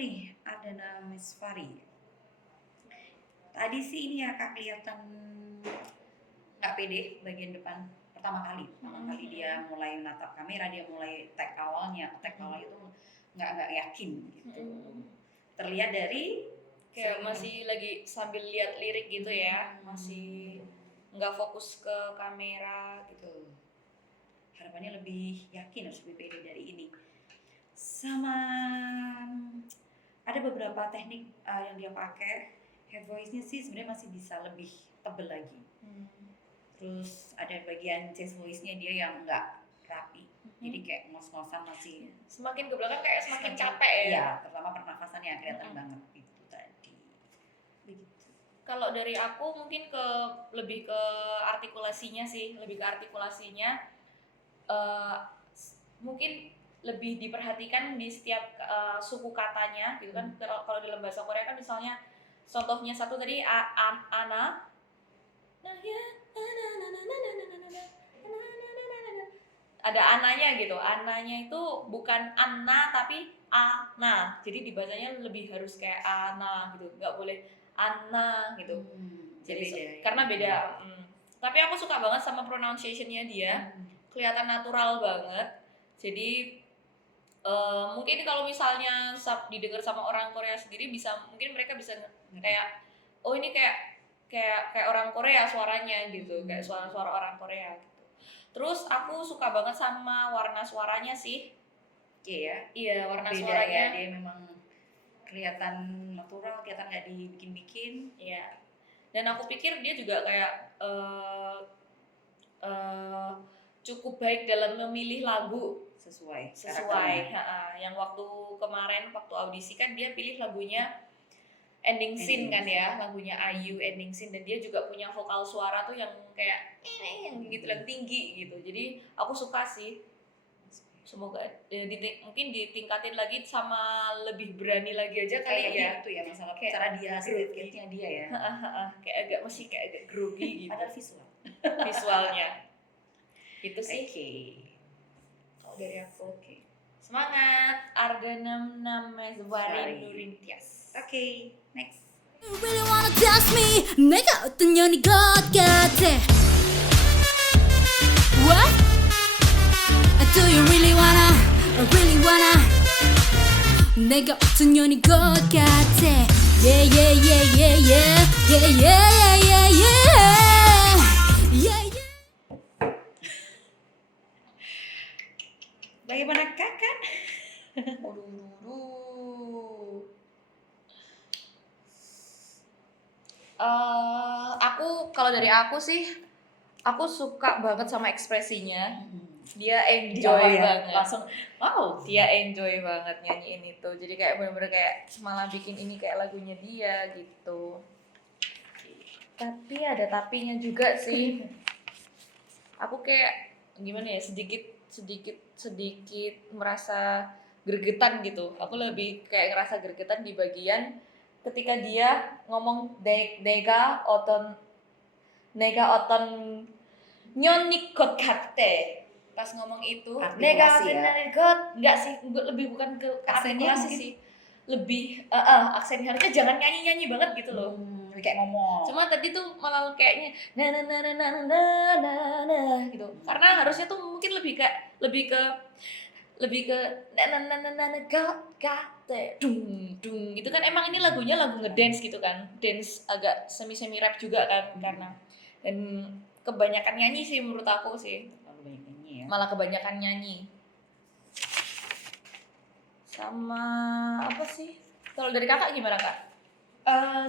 nih Ardana Mesvari. Tadi sih ini ya Kak kelihatan nggak pede bagian depan pertama kali dia mulai natap kamera, dia mulai tag awal itu nggak yakin gitu. Terlihat dari kayak masih lagi sambil lihat lirik gitu ya, masih nggak fokus ke kamera gitu. Harapannya lebih yakin, harus lebih pede dari ini. Sama ada beberapa teknik yang dia pakai. Head voice-nya sih sebenarnya masih bisa lebih tebel lagi. Terus ada bagian chest voice-nya dia yang nggak rapi. Jadi kayak ngos-ngosan masih. Semakin ke belakang kayak semakin capek ya. Iya, terutama pernafasannya kelihatan banget itu tadi. Begitu. Kalau dari aku mungkin lebih ke artikulasinya sih, mungkin lebih diperhatikan di setiap suku katanya gitu kan. Kalau dalam bahasa Korea kan misalnya contohnya satu tadi ana, nah ya, ada ananya gitu. Ananya itu bukan anna tapi ana. Jadi dibacanya lebih harus kayak ana gitu. Enggak boleh anna gitu. Jadi beda, karena beda. Tapi aku suka banget sama pronunciation-nya dia. Kelihatan natural banget. Jadi mungkin kalau misalnya didengar sama orang Korea sendiri mungkin mereka bisa kayak oh ini kayak orang Korea suaranya gitu, kayak suara orang Korea gitu. Terus aku suka banget sama warna suaranya sih. Iya, warna beda suaranya ya, dia memang kelihatan natural, kelihatan nggak dibikin-bikin. Iya. Dan aku pikir dia juga kayak cukup baik dalam memilih lagu sesuai. Yang waktu kemarin waktu audisi kan dia pilih lagunya Ending Scene kan ya, lagunya IU Ending Scene, dan dia juga punya vokal suara tuh yang kayak yang gitu, yang tinggi gitu. Jadi aku suka sih. Semoga mungkin ditingkatin lagi sama lebih berani lagi aja kali ya. Itu ya masalah kayak cara dia state-nya dia ya. Kayak agak grogi gitu. Ada visualnya. Itu sih. Kalau dari aku. Semangat Ardana Mesvari Nurintias. Next. You really wanna test me? 내가 어떤 년이 것 같아? What? Do you really wanna? 내가 어떤 년이 것 같아? Yeah. Bagaimana kakak? Kalau dari aku sih, aku suka banget sama ekspresinya. Dia enjoy banget. Langsung, dia enjoy banget nyanyiin itu. Jadi kayak bener-bener kayak malah bikin ini kayak lagunya dia gitu. Tapi ada tapinya juga sih. Aku kayak gimana ya, sedikit merasa gregetan gitu. Aku lebih kayak ngerasa gregetan di bagian ketika dia ngomong 내가 어떤 년이 것 같아. Pas ngomong itu artikulasi ya? Enggak sih, lebih bukan ke artikulasi sih. Lebih aksennya harusnya jangan nyanyi banget gitu loh. Kayak ngomong. Cuma tadi tuh malah kayaknya na gitu. Karena harusnya tuh mungkin lebih ke dung gitu kan. Emang ini lagunya lagu ngedance gitu kan. Dance agak semi rap juga kan karena dan kebanyakan nyanyi sih menurut aku sih. Malah kebanyakan nyanyi. Sama apa sih? Kalau dari kakak gimana kak?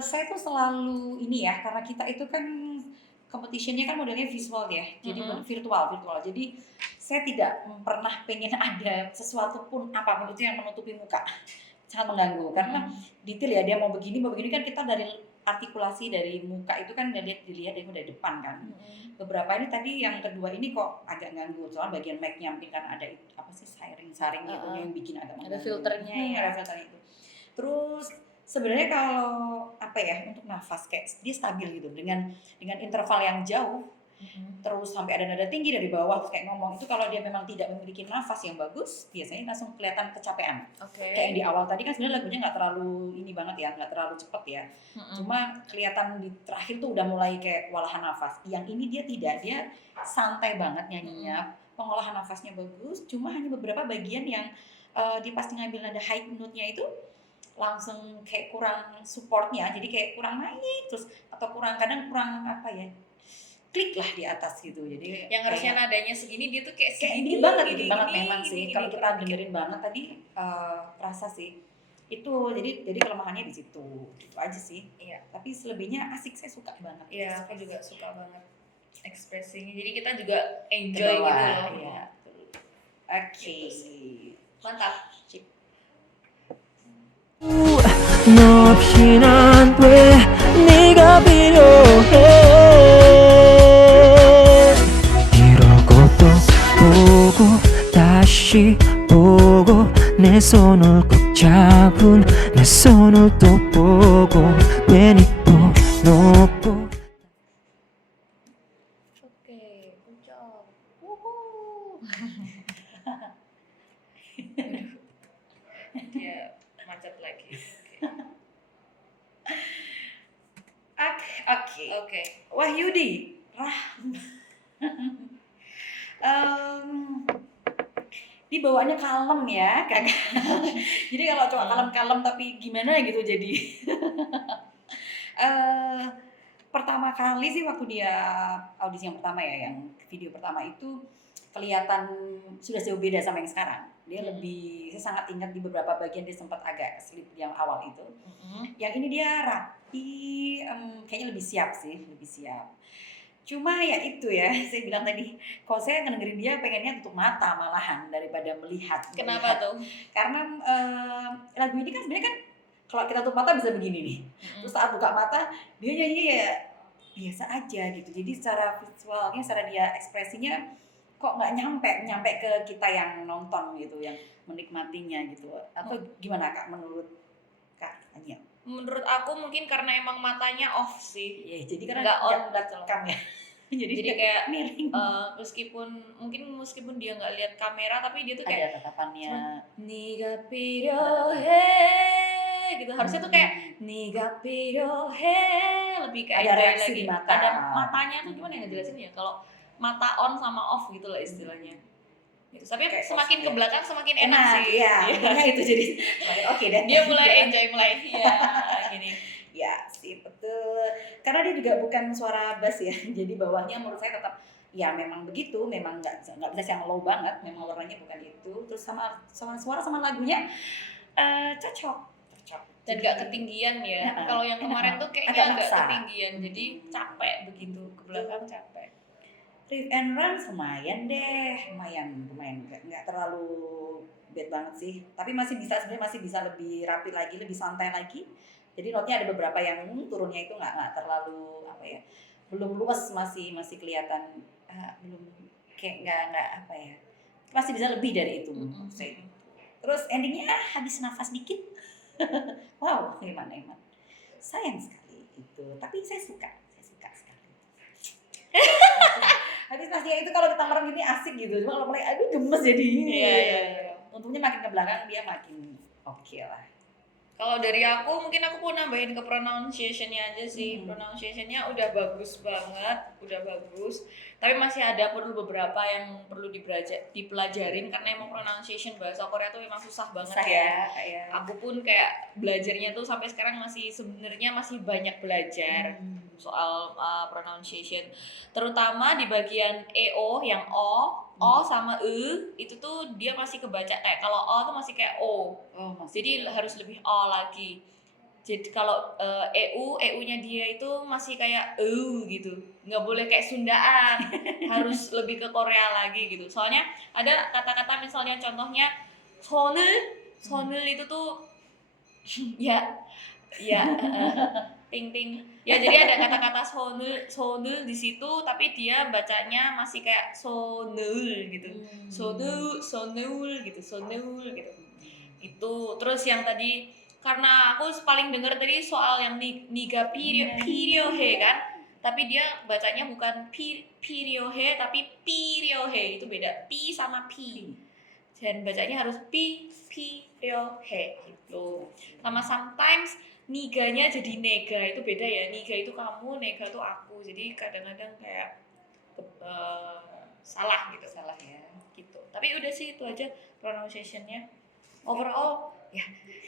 Saya tuh selalu ini ya, karena kita itu kan competition-nya kan modelnya visual ya, jadi virtual. Jadi saya tidak pernah pengen ada sesuatu pun apapun itu yang menutupi muka, sangat mengganggu. Karena detail ya, dia mau begini kan kita dari artikulasi dari muka itu kan dilihat dari depan kan. Beberapa ini tadi yang kedua ini kok agak ganggu, soalnya bagian mic-nya mungkin kan ada apa sih saring gitu yang bikin agak mengganggu. Ada filternya ya. Ada filter itu. Terus sebenarnya kalau apa ya, untuk nafas kayak dia stabil gitu dengan interval yang jauh, terus sampai ada nada tinggi dari bawah, terus kayak ngomong itu kalau dia memang tidak memiliki nafas yang bagus, biasanya langsung kelihatan kecapean. Oke. Kayak yang di awal tadi kan sebenarnya lagunya nggak terlalu ini banget ya, nggak terlalu cepet ya. Cuma kelihatan di terakhir tuh udah mulai kayak kewalahan nafas. Yang ini dia tidak, dia santai banget nyanyinya, pengolahan nafasnya bagus. Cuma hanya beberapa bagian yang dia pasti ngambil nada high note-nya itu langsung kayak kurang supportnya, jadi kayak kurang naik terus atau kadang kurang apa ya, klik lah di atas gitu. Jadi yang harusnya nadanya segini dia tuh kayak dikit banget memang sih. Kalau kita dengerin banget tadi rasa sih itu, jadi kelemahannya di situ gitu aja sih. Iya. Tapi selebihnya asik, saya suka banget. Iya, aku juga suka banget ekspresinya, jadi kita juga enjoy gitu loh. Iya. Oke. Mantap. 너 없인 안 돼. 네가 필요해. 이러고 또 보고 다시 보고 내 손을 꼭 잡은 내 손을 또 보고 괜히 또 놓고. Oke, good job. Wuhu. Ya, macet lagi. Oke. Wahyudi. Ini bawaannya kalem ya, kagak. Jadi kalau cuma kalem-kalem tapi gimana gitu jadi. Pertama kali sih waktu dia audisi yang pertama ya, yang video pertama itu kelihatan sudah jauh beda sama yang sekarang. Dia lebih, saya sangat ingat di beberapa bagian dia sempat agak keselip yang awal itu. Yang ini dia rapi, kayaknya lebih siap sih, lebih siap. Cuma ya itu ya, saya bilang tadi, kalau saya ngedengerin dia pengennya tutup mata malahan daripada melihat. Kenapa tuh? Karena lagu ini kan sebenarnya kan kalau kita tutup mata bisa begini nih. Terus saat buka mata dia nyanyi ya biasa aja gitu. Jadi secara visualnya, secara dia ekspresinya kok nggak nyampe ke kita yang nonton gitu, yang menikmatinya gitu. Atau gimana Kak, menurut Kak Anya? Menurut aku mungkin karena emang matanya off sih. Ya, jadi karena nggak on nggak terekam ya. jadi kayak miring. meskipun dia nggak lihat kamera, tapi dia tuh kayak ada tatapannya. Niga pirohe gitu. Harusnya tuh kayak niga pirohe, lebih kayak Ada enjoy reaksi lagi. di mata. Ada matanya tuh gimana ya ngejelasin ya? Kalau mata on sama off gitu lah istilahnya. Gitu. Tapi Kayak semakin off, ke ya. belakang semakin enak sih. Iya, makanya itu jadi semakin oke deh. Dia mulai enjoy ya gini. Ya sih, betul. Karena dia juga bukan suara bass ya. Jadi bawahnya menurut saya tetap ya memang begitu, memang nggak bisa yang low banget, memang warnanya bukan itu. Terus sama suara sama lagunya cocok. Dan gak ketinggian ya. Kalau yang kemarin tuh kayaknya agak ketinggian, jadi capek begitu ke belakang capek. Riff and Run lumayan deh, lumayan nggak terlalu bad banget sih. Tapi sebenarnya masih bisa lebih rapi lagi, lebih santai lagi. Jadi notnya ada beberapa yang turunnya itu nggak terlalu apa ya, belum luas, masih kelihatan belum kayak nggak apa ya, masih bisa lebih dari itu. Terus endingnya habis nafas dikit. Wow, gimana emang sayang sekali itu, tapi saya suka sekali. Habis pas dia itu kalau kita merem gini asik gitu, cuma kalau mulai aduh gemes jadi. Iya. Untungnya makin ke belakang dia makin oke lah. Kalau dari aku mungkin aku mau nambahin ke pronunciation-nya aja sih. Pronunciation-nya udah bagus banget, udah bagus. Tapi masih ada beberapa yang perlu dipelajarin karena emang pronunciation bahasa Korea tuh emang susah banget ya. Aku pun kayak belajarnya tuh sampai sekarang sebenarnya masih banyak belajar soal pronunciation. Terutama di bagian EO yang O sama itu tuh dia masih kebaca kalau O tuh masih kayak O. Jadi harus lebih O lagi. Jadi kalau EU-nya dia itu masih kayak gitu, nggak boleh kayak Sundaan, harus lebih ke Korea lagi gitu. Soalnya ada kata-kata misalnya contohnya sonul itu tuh ting ya, jadi ada kata-kata sonul di situ, tapi dia bacanya masih kayak sonul gitu, sonul gitu. Itu terus yang tadi. Karena aku paling dengar tadi soal yang niga pirio he kan, tapi dia bacanya bukan piryohe tapi piryohe, itu beda, pi sama pi, dan bacanya harus piryohe gitu. Sama sometimes niganya jadi nega, itu beda ya, niga itu kamu, nega itu aku, jadi kadang-kadang kayak salah gitu, Salah ya. gitu. Tapi udah sih itu aja pronunciation-nya. Overall ya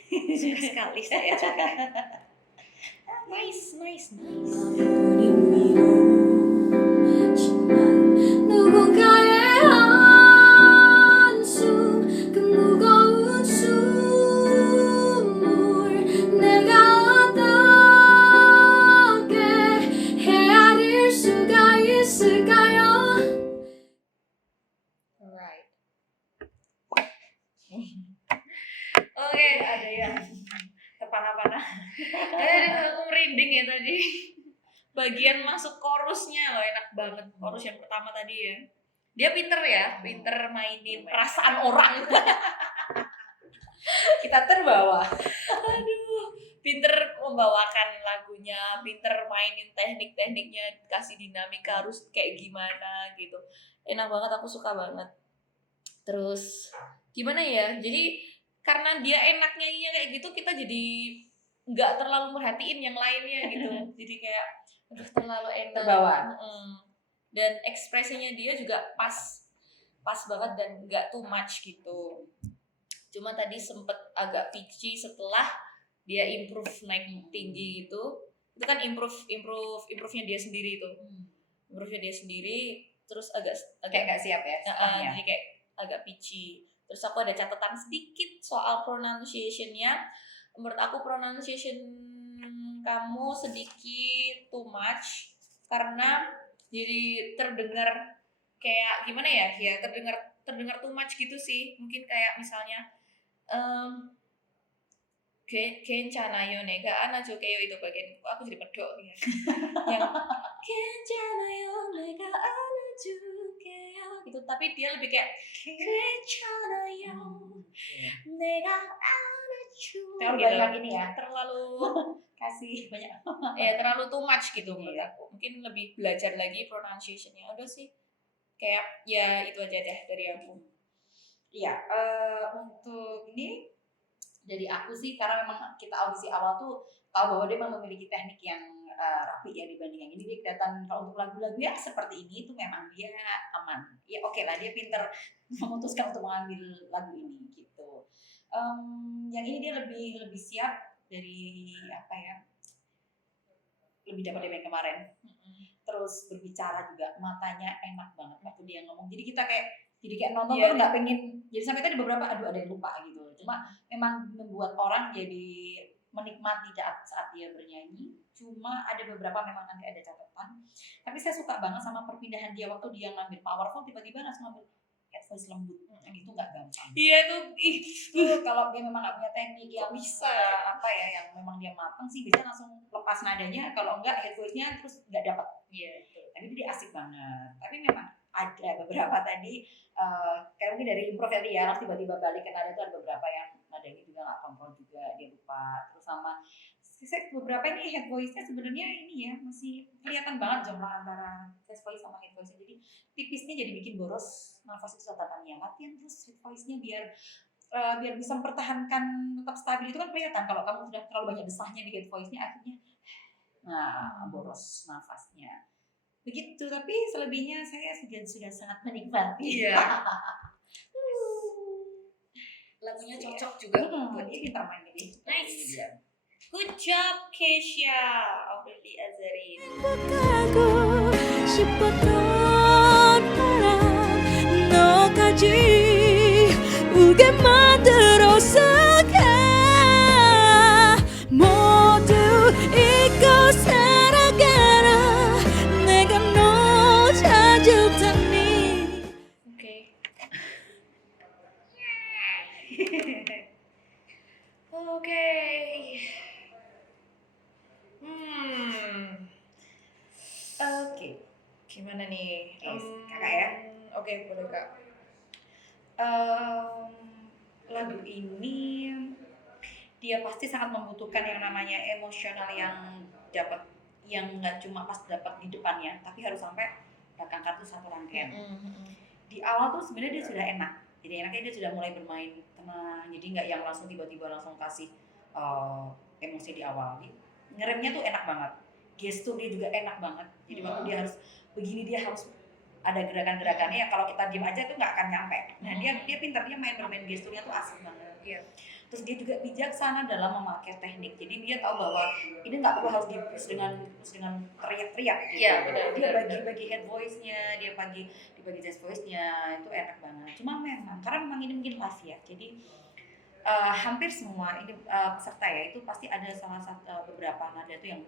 suka sekali saya juga. Nice. 누군가의 한숨 그 무거운 숨을 내가 어떻게 헤아릴 수가 있을까요? Alright. Oke, Ada yang terpana-pana. aku merinding ya tadi. Bagian masuk chorusnya loh enak banget. Chorus yang pertama tadi ya. Dia pinter mainin perasaan orang. Kita terbawa. Aduh, pinter membawakan lagunya, pinter mainin teknik-tekniknya, kasih dinamika harus kayak gimana gitu. Enak banget, aku suka banget. Terus gimana ya? Jadi karena dia enak nyanyinya kayak gitu, kita jadi nggak terlalu merhatiin yang lainnya gitu. Jadi kayak aduh, terlalu enak. Terbawa. Dan ekspresinya dia juga pas banget dan nggak too much gitu. Cuma tadi sempet agak pitchy setelah dia improve naik tinggi itu kan improve-nya dia sendiri itu. Improve-nya dia sendiri terus agak Kayak nggak siap ya. jadi kayak agak pitchy. Terus aku ada catatan sedikit soal pronunciation-nya. Menurut aku pronunciation kamu sedikit too much karena jadi terdengar kayak gimana ya? Ya terdengar too much gitu sih. Mungkin kayak misalnya 괜찮아요 내가 안아줄게요 itu bagian aku jadi medok ya. Yang 괜찮아요 내가 안아줄게요 itu, tapi dia lebih kayak 괜찮아요 내가 안아줄게요. Terlalu banyak ini ya. Terlalu Kasih banyak. terlalu too much gitu menurut aku. Mungkin lebih belajar lagi pronunciation-nya. Udah sih. Kayak ya itu aja deh dari aku. Iya, untuk ini dari aku sih karena memang kita audisi awal tuh tahu bahwa dia memang memiliki teknik yang rapi ya dibanding yang ini. Dia kelihatan kalau untuk lagu-lagu yang seperti ini itu memang dia aman. Ya oke lah, dia pinter memutuskan untuk mengambil lagu ini gitu. Yang ini dia lebih siap dari apa ya? Lebih dapat dari yang kemarin. Terus berbicara juga matanya enak banget waktu dia ngomong. Jadi kita kayak nonton tuh nggak pengen. Jadi sampai tadi beberapa ada yang lupa gitu. Cuma memang membuat orang jadi menikmati saat dia bernyanyi. Cuma ada beberapa memang nanti ada catatan. Tapi saya suka banget sama perpindahan dia waktu dia ngambil powerful tiba-tiba langsung ngambil head voice lembut. Itu nggak gampang. Iya tuh. Kalau dia memang nggak punya teknik yang bisa apa ya yang memang dia matang sih bisa langsung lepas nadanya. Kalau enggak head voice-nya terus nggak dapat. Iya. Tapi dia asik banget. Tapi memang ada beberapa tadi kayak mungkin dari improv tadi ya, tiba-tiba balik ke nada itu ada beberapa yang nadanya juga nggak kontrol juga, dia lupa. Terus sama beberapa ini head voice-nya sebenarnya ini ya masih kelihatan banget jumlah antara chest voice sama head voice-nya. Jadi tipisnya jadi bikin boros nafas itu catatannya. Latihan terus head voice-nya biar bisa mempertahankan tetap stabil itu kan kelihatan. Kalau kamu sudah terlalu banyak desahnya di head voice-nya akhirnya boros nafasnya. Begitu, tapi selebihnya saya sudah sangat menikmati. Iya. Lagunya cocok juga buat dia pintar main ini. Nice. Good job Keisha Aurelie Azarin. 행복하고 싶었던 바람 너까지 울게 만들었을까 모두 잊고 살아가라 내가 너 찾을 테니 Oke. Oke. Oke. Gimana nih? Kakak ya? Oke, boleh Kak. Lagu ini dia pasti sangat membutuhkan yang namanya emosional yang dapat yang nggak cuma pas dapat di depannya, tapi harus sampai belakang kartu satu rangkaian. Di awal tuh sebenarnya dia sudah enak, jadi enaknya dia sudah mulai bermain tenang, jadi nggak yang langsung tiba-tiba langsung kasih emosi di awal. Ngeremnya tuh enak banget, gestur dia juga enak banget. Jadi waktu dia harus begini, dia harus ada gerakan-gerakannya yang kalau kita diem aja tuh nggak akan nyampe. Nah dia pintar, dia bermain gesturnya tuh asik banget. Iya. Terus dia juga bijaksana dalam memakai teknik. Jadi dia tahu bahwa ini nggak perlu harus di-push dengan teriak-teriak gitu. Iya, benar. Dia bagi head voice-nya, dia dibagi chest voice-nya, itu enak banget. Cuma memang karena memang ini mungkin live ya. Jadi hampir semua ini peserta ya itu pasti ada salah satu beberapa nada itu yang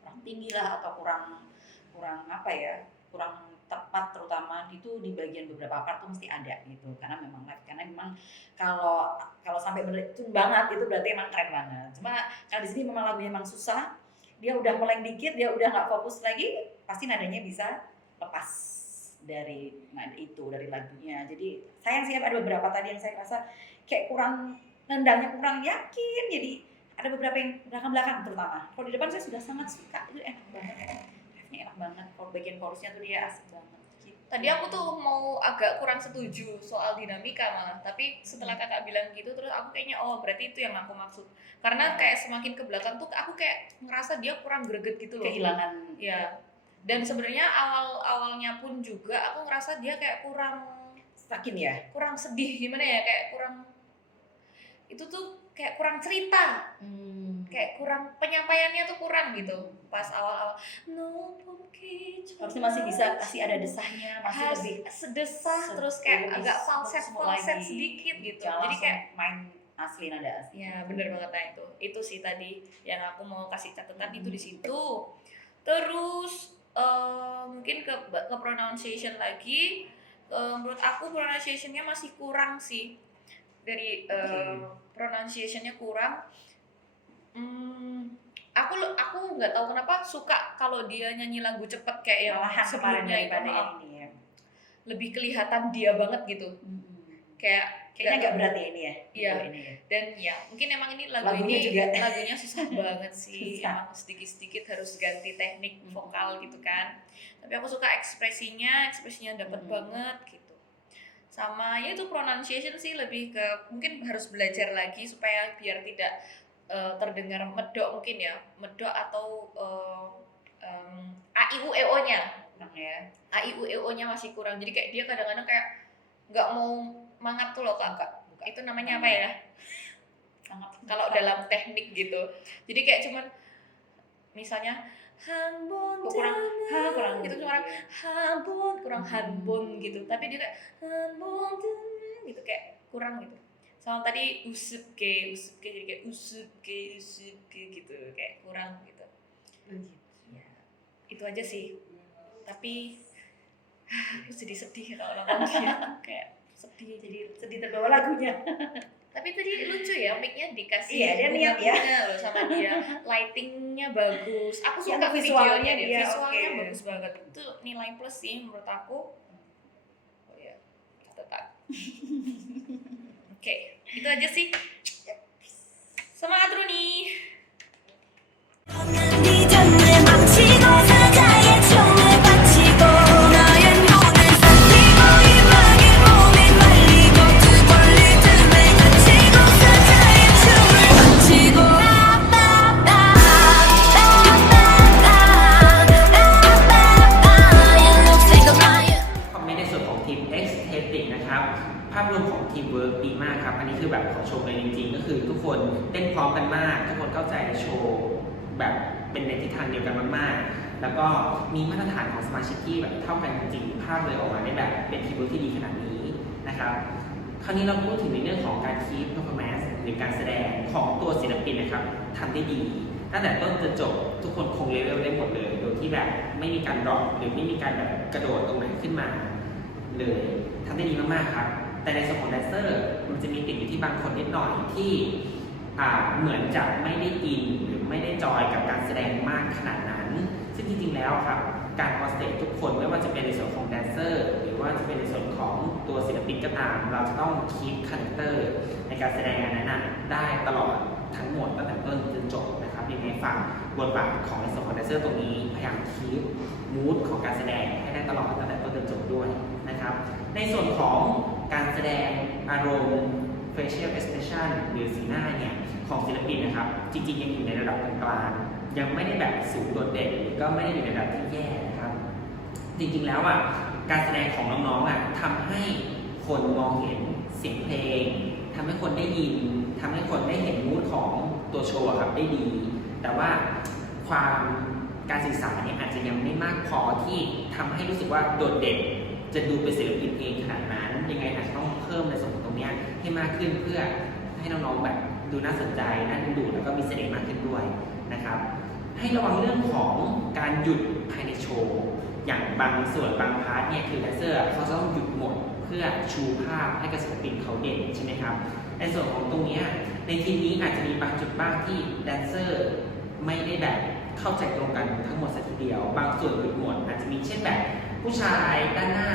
kurang tinggi lah atau kurang apa ya, kurang tepat, terutama itu di bagian beberapa part tuh mesti ada gitu, karena memang live. Karena memang kalau sampai bertune banget itu berarti emang keren banget. Cuma kalau di sini memang lagunya memang susah, dia udah meleng dikit, dia udah nggak fokus lagi, pasti nadanya bisa lepas dari dari lagunya. Jadi sayang sih ada beberapa tadi yang saya rasa kayak kurang nendangnya kurang yakin. Jadi ada beberapa yang belakang terutama. Kalau di depan saya sudah sangat suka, itu enak banget. Enak banget, kalau bagian chorusnya tuh dia asik banget gitu. Tadi aku tuh mau agak kurang setuju soal dinamika malah, tapi setelah kakak bilang gitu terus aku kayaknya berarti itu yang aku maksud. Karena kayak semakin ke belakang tuh aku kayak ngerasa dia kurang greget gitu loh. Kehilangan. Iya. Dan sebenarnya awalnya pun juga aku ngerasa dia kayak kurang sedih gimana ya, kayak kurang itu tuh kayak kurang cerita. Kayak kurang penyampaiannya tuh kurang gitu pas awal-awal. Harusnya masih bisa kasih ada desahnya, masih lebih sedesah terus kayak agak falset sedikit gitu. Jangan jadi kayak main asli nada asli. Ya bener banget. Nah itu sih tadi yang aku mau kasih catatan itu di situ. Terus mungkin ke pronunciation lagi. Menurut aku pronunciationnya masih kurang sih, dari pronunciationnya kurang. Aku nggak tahu kenapa suka kalau dia nyanyi lagu cepet kayak yang sebelumnya itu ini ya. Lebih kelihatan dia banget gitu. Kayaknya nggak berat ya ini ya. Iya. Ini ya. Dan ya mungkin emang ini lagunya susah banget sih. Emang sedikit harus ganti teknik vokal gitu kan. Tapi aku suka ekspresinya dapat banget gitu. Sama ya itu pronunciation sih lebih ke mungkin harus belajar lagi supaya biar tidak terdengar medok mungkin ya, medok atau A-I-U-E-O-nya ya. A-I-U-E-O-nya masih kurang, jadi kayak dia kadang-kadang kayak nggak mau mangat tuh loh kak. Itu namanya apa ya? Kalau dalam teknik gitu, jadi kayak cuman misalnya hanbon kurang gitu, kurang hanbon gitu, tapi dia kayak hanbon gitu kayak kurang gitu. Sama tadi usupke jadi kayak usupke gitu, kayak kurang gitu. Ya, itu aja sih. Tapi aku jadi sedih kalau nonton dia, kayak sedih terbawa lagunya. Tapi tadi lucu ya, mic-nya dikasih. Iya, dia niat ya loh sama dia. Lighting-nya bagus. Aku suka visualnya dia. Visualnya bagus banget. Itu nilai plus sih menurut aku. Oh ya, catatan. Oke, itu aja sih. Semangat Runi.ภาพรวมของทีมเวิร์กดีมากครับ อันนี้คือแบบขอชมเลยจริงๆก็คือทุกคนเต้นพร้อมกันมากทุกคนเข้าใจโชว์แบบเป็นในทิศทางเดียวกันมากๆแล้วก็มีมาตรฐานของสมาชิกที่แบบเท่ากันจริงๆภาพเลยออกมาได้แบบเป็นทีมเวิร์กที่ดีขนาดนี้นะครับคราวนี้เราพูดถึงในเรื่องของการคีปเพอร์ฟอร์แมนซ์หรือการแสดงของตัวศิลปินนะครับทำได้ดีตั้งแต่ต้นจนจบทุกคนคงเลเวลได้หมดเลยโดยที่แบบไม่มีการดรอปหรือไม่มีการแบบกระโดดตรงไหนขึ้นมาเลยทำได้ดีมากๆครับแต่ในส่วนของแดนเซอร์มันจะมีติดอยู่ที่บางคนนิดหน่อยที่เหมือนจะไม่ได้อินหรือไม่ได้จอยกับการแสดงมากขนาดนั้นซึ่งจริงๆแล้วครับการออนสเตจทุกคนไม่ว่าจะเป็นในส่วนของแดนเซอร์หรือว่าจะเป็นในส่วนของตัวศิลปินก็ตามเราจะต้องคีปคาแรคเตอร์ในการแสดงนั้นได้ตลอดทั้งหมดตั้งแต่ต้นจนจบนะครับยังไงฝาก บทบาทของในส่วนของแดนเซอร์ตรงนี้พยายามคีปมูดของการแสดงให้ได้ตลอดตั้งแต่ต้นจนจบด้วยนะครับในส่วนของการแสดงอารมณ์ facial expression หรือสีหน้าเนี่ยของศิลปินนะครับจริงๆยังอยู่ในระดับกลางๆยังไม่ได้แบบสูงโดดเด่นหรือก็ไม่ได้อยู่ในระดับที่แย่นะครับจริงๆแล้วการแสดงของน้องๆทำให้คนมองเห็นเสียงเพลงทำให้คนได้ยินทำให้คนได้เห็นมูดของตัวโชว์ครับได้ดีแต่ว่าการสื่อสารเนี่ยอาจจะยังไม่มากพอที่ทำให้รู้สึกว่าโดดเด่นจะดูเป็นศิลปินเองขนาดนั้นยังไงอาจจะต้องเพิ่มในส่วนตรงนี้ให้มากขึ้นเพื่อให้น้องๆแบบดูน่าสนใจน่าดึงดูดแล้วก็มีเสน่ห์มากขึ้นด้วยนะครับให้ระวังเรื่องของการหยุดภายในโชว์อย่างบางส่วนบางพาร์ทเนี่ยคือแดนเซอร์เขาจะต้องหยุดหมดเพื่อชูภาพให้กับศิลปินเขาเด่นใช่ไหมครับในส่วนของตรงนี้ในทีมนี้อาจจะมีบางจุดบ้างที่แดนเซอร์ไม่ได้แบบเข้าใจตรงกันทั้งหมดสักทีเดียวบางส่วนหยุดหมดอาจจะมีเช่นแบบผู้ชายด้านหน้า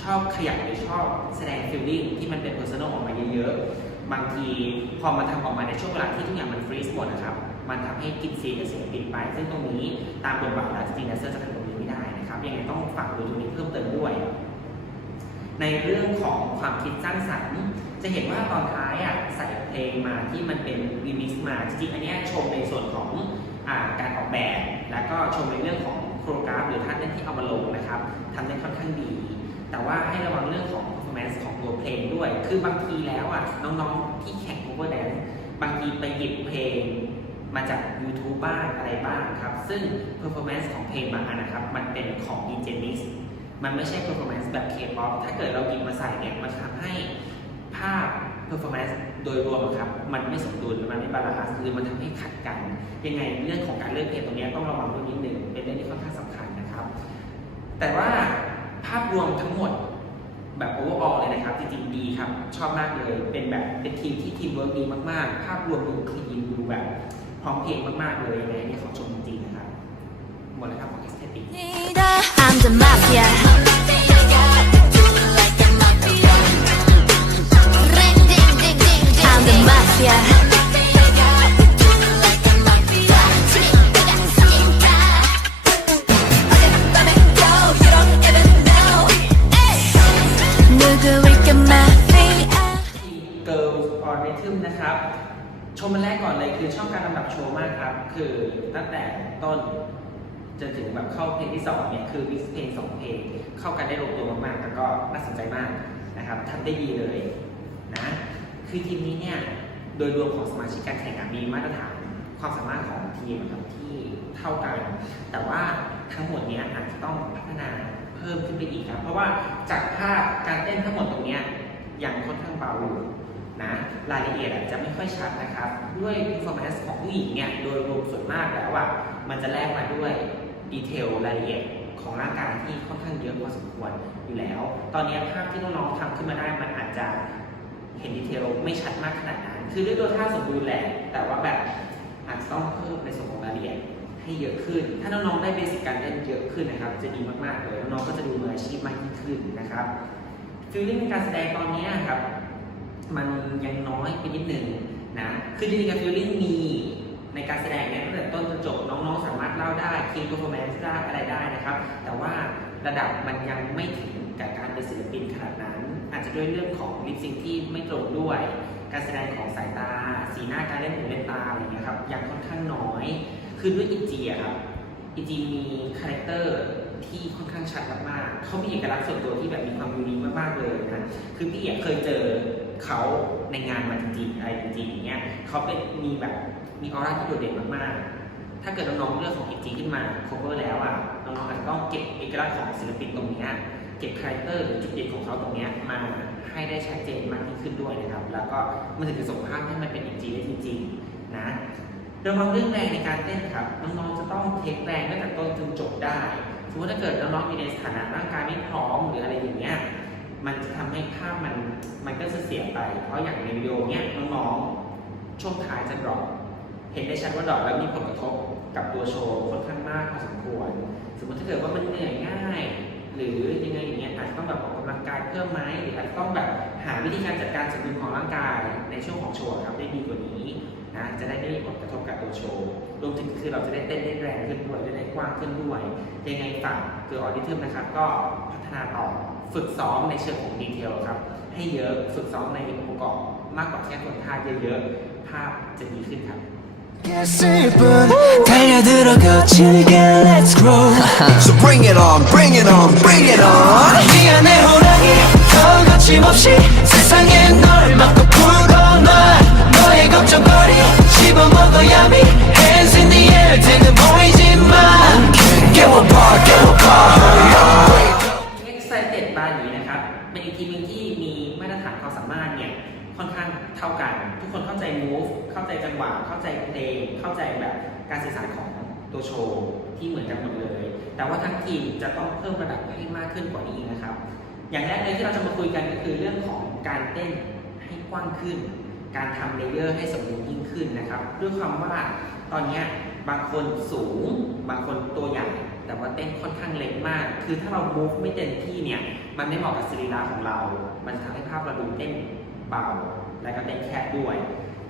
ชอบขยับหรือชอบแสดงฟีลลิ่งที่มันเป็นเพอร์ซันอลออกมาเยอะๆบางทีพอมาทำออกมาในช่วงเวลาที่ทุกอย่างมันฟรีซหมดนะครับมันทำให้กินซีกับศิลปินไปซึ่งตรงนี้ตามบทบาทแล้วจริงๆแดนเซอร์จะทำตรงนี้ไม่ได้นะครับยังไงต้องฝากดูตรงนี้เพิ่มเติมด้วยในเรื่องของความคิดสร้างสรรค์จะเห็นว่าตอนท้ายใส่เพลงมาที่มันเป็นรีมิกซ์มาจริงๆอันนี้ชมในส่วนของการออกแบบแล้วก็ชมในเรื่องของโคโรกราฟหรือท่าเต้นที่เอามาลงนะครับทำได้ค่อนข้างดีแต่ว่าให้ระวังเรื่องของ performance ของตัวเพลงด้วยคือบางทีแล้วน้องๆที่แข่ง cover dance บางทีไปหยิบเพลงมาจาก YouTube บ้างอะไรบ้างครับซึ่ง performance ของเพลงบางอันนะครับมันเป็นของ DJ Mix มันไม่ใช่ performance แบบ K-pop ถ้าเกิดเราหยิบมาใส่เนี่ยมันทำให้ภาพ performance โดยรวมครับมันไม่สมดุลมันไม่บาลานซ์หรือมันทำให้ขัดกันยังไงเรื่องของการเลือกเพลงตรงนี้ต้องระวังด้วยนิดนึงเป็นเรื่องที่ค่อนข้างสำคัญนะครับแต่ว่าภาพรวมทั้งหมดแบบ overall เลยนะครับจริงๆดีครับชอบมากเลยเป็นทีมที่ทีมเวิร์กดีมากๆภาพรวมดูคลีนดูแบบพร้อมเพรียงมากๆเลยในนี้ขอชมจริงๆนะครับหมดแล้วครับของ Aesthetic I'm the mafia I'm the mafia 누구일까 mafia Girls on Rhythm นะครับชมมันแรกก่อนเลยคือชอบการลำดับโชว์มากครับคือตั้งแต่ต้นจนถึงแบบเข้าเพลงที่2เนี่ยคือมิกซ์เพลง2เพลงเข้ากันได้ลงตัวมากๆแล้วก็น่าสนใจมากนะครับทำได้ดีเลยนะคือทีมนี้เนี่ยโดยรวมของสมาชิกการแข่งมีมาตรฐานความสามารถของทีมครับที่เท่ากันแต่ว่าทั้งหมดเนี้ยอาจจะต้องพัฒนาเพิ่มขึ้นไปอีกครับเพราะว่าจากภาพการเต้นทั้งหมดตรงเนี้ยยังค่อนข้างเบาอยู่นะรายละเอียดจะไม่ค่อยชัดนะครับด้วย performance ของผู้หญิงเนี่ยโดยรวมส่วนมากแล้วมันจะแลกมาด้วยดีเทลรายละเอียดของร่างกายที่ค่อนข้างเยอะพอสมควรอยู่แล้วตอนนี้ภาพที่น้องๆทำขึ้นมาได้มันอาจจะเห็นดีเทลไม่ชัดมากขนาดนั้นคือด้วยตัวท่าสมบูรณ์แหละแต่ว่าแบบอาจจะต้องเพิ่มในส่วนของรายละเอียดให้เยอะขึ้นถ้าน้องๆได้เบสิกการเล่นเยอะขึ้นนะครับจะดีมากๆเลยน้องๆก็จะดูมืออาชีพมากยิ่งขึ้นนะครับฟีลลิ่งในการแสดงตอนนี้ครับมันยังน้อยไปนิดหนึ่งนะคือจริงๆกับฟีลลิ่งมีในการแสดงเนี่ยตั้งแต่ต้นจนจบน้องๆสามารถเล่าได้คีย์เพอร์ฟอร์แมนซ์ได้อะไรได้นะครับแต่ว่าระดับมันยังไม่ถึงกับการเป็นศิลปินขนาดนั้นอาจจะด้วยเรื่องของลิปซิงค์ที่ไม่ตรงด้วยการแสดงของสายตาสีหน้าการเล่นหูเล่นตาอะไรอย่างเงี้ยครับยังค่อนข้างน้อยคือด้วยอิจีครับอิจีมีคาแรคเตอร์ที่ค่อนข้างชัดมากๆเขามีเอกลักษณ์ส่วนตัวที่แบบมีความยูนิคมากๆเลยนะคือพี่เคยเจอเขาในงานมาจริงๆอะไรจริงๆอย่างเงี้ยเขาเป็นมีออร่าที่โดดเด่นมากๆถ้าเกิดน้องๆเรื่องของ EG ขึ้นมา cover แล้วน้องๆอาจจะต้องเก็บเอกลักษณ์ของศิลปินตรงนี้เก็บคาแรคเตอร์หรือจุดเด่นของเขาตรงนี้มาให้ได้ชัดเจนมากยิ่งขึ้นด้วยนะครับแล้วก็มันถึงจะส่งภาพให้มันเป็น EG ได้จริงๆนะระวังเรื่องแรงในการเต้นครับน้องๆจะต้องเทคแรงตั้งแต่ต้นจนจบได้สมมติถ้าเกิดน้องๆมีในสถานะร่างกายไม่พร้อมหรืออะไรอย่างเงี้ยมันจะทำให้ภาพมันก็จะเสียไปเพราะอย่างในวิดีโอเนี้ยน้องๆช่วงท้ายจะดรอปเห็นได้ชัดว่าดรอปแล้วมีผลกระทบกับตัวโชว์ค่อนข้างมากพอสมควรสมมติถ้าเกิดว่ามันเหนื่อยง่ายหรือยังไงอย่างเงี้ยอาจจะต้องแบบออกกำลังกายเพิ่มไหมหรืออาจจะต้องแบบหาวิธีการจัดการสมดุลของร่างกายในช่วงของโชว์ครับได้ดีกว่านี้ นะจะได้ไม่มีผลกระทบกับตัวโชว์รวมถึงคือเราจะได้เต้นได้แรงขึ้นด้วยได้กว้างขึ้นด้วยยังไงฝากคือออดิทึมนะครับก็พัฒนาต่อฝึกซ้อมในเชิงของดีเทลครับให้เยอะฝึกซ้อมในองค์ประกอบมากกว่าแค่คนท่าเยอะๆภาพจะดีขึ้นครับLet's grow. So bring it on, bring it on, bring it on. 미안해 호랑이 더 거침없이 세상에 널 막고 풀어놔 너의 걱정거리 씹어먹어야 미 Hands in the air 등은 보이지만 깨워봐 깨워봐 Hurry up wake up Excited บาหลีนะครับเป็นอีกทีมหนึงที่มีมาตรฐานความสามารถเนี่ยค่อนข้างเท่ากันทุกคนเข้าใจ move เข้าใจจังหวะเข้าใจเพลงเข้าใจแบบการสื่อสารของตัวโชว์ที่เหมือนกันหมดเลยแต่ว่าทั้งทีมจะต้องเพิ่มระดับให้มากขึ้นกว่านี้นะครับอย่างแรกเลยที่เราจะมาคุยกันก็คือเรื่องของการเต้นให้กว้างขึ้นการทำเลเยอร์ให้สมบูรณ์ยิ่งขึ้นนะครับด้วยความว่าตอนนี้บางคนสูงบางคนตัวใหญ่แต่ว่าเต้นค่อนข้างเล็กมากคือถ้าเรา move ไม่เต็มที่เนี่ยมันไม่เหมาะกับสรีระของเรามันทำให้ภาพเราดูเต้นเบาและก็เต้นแคบด้วย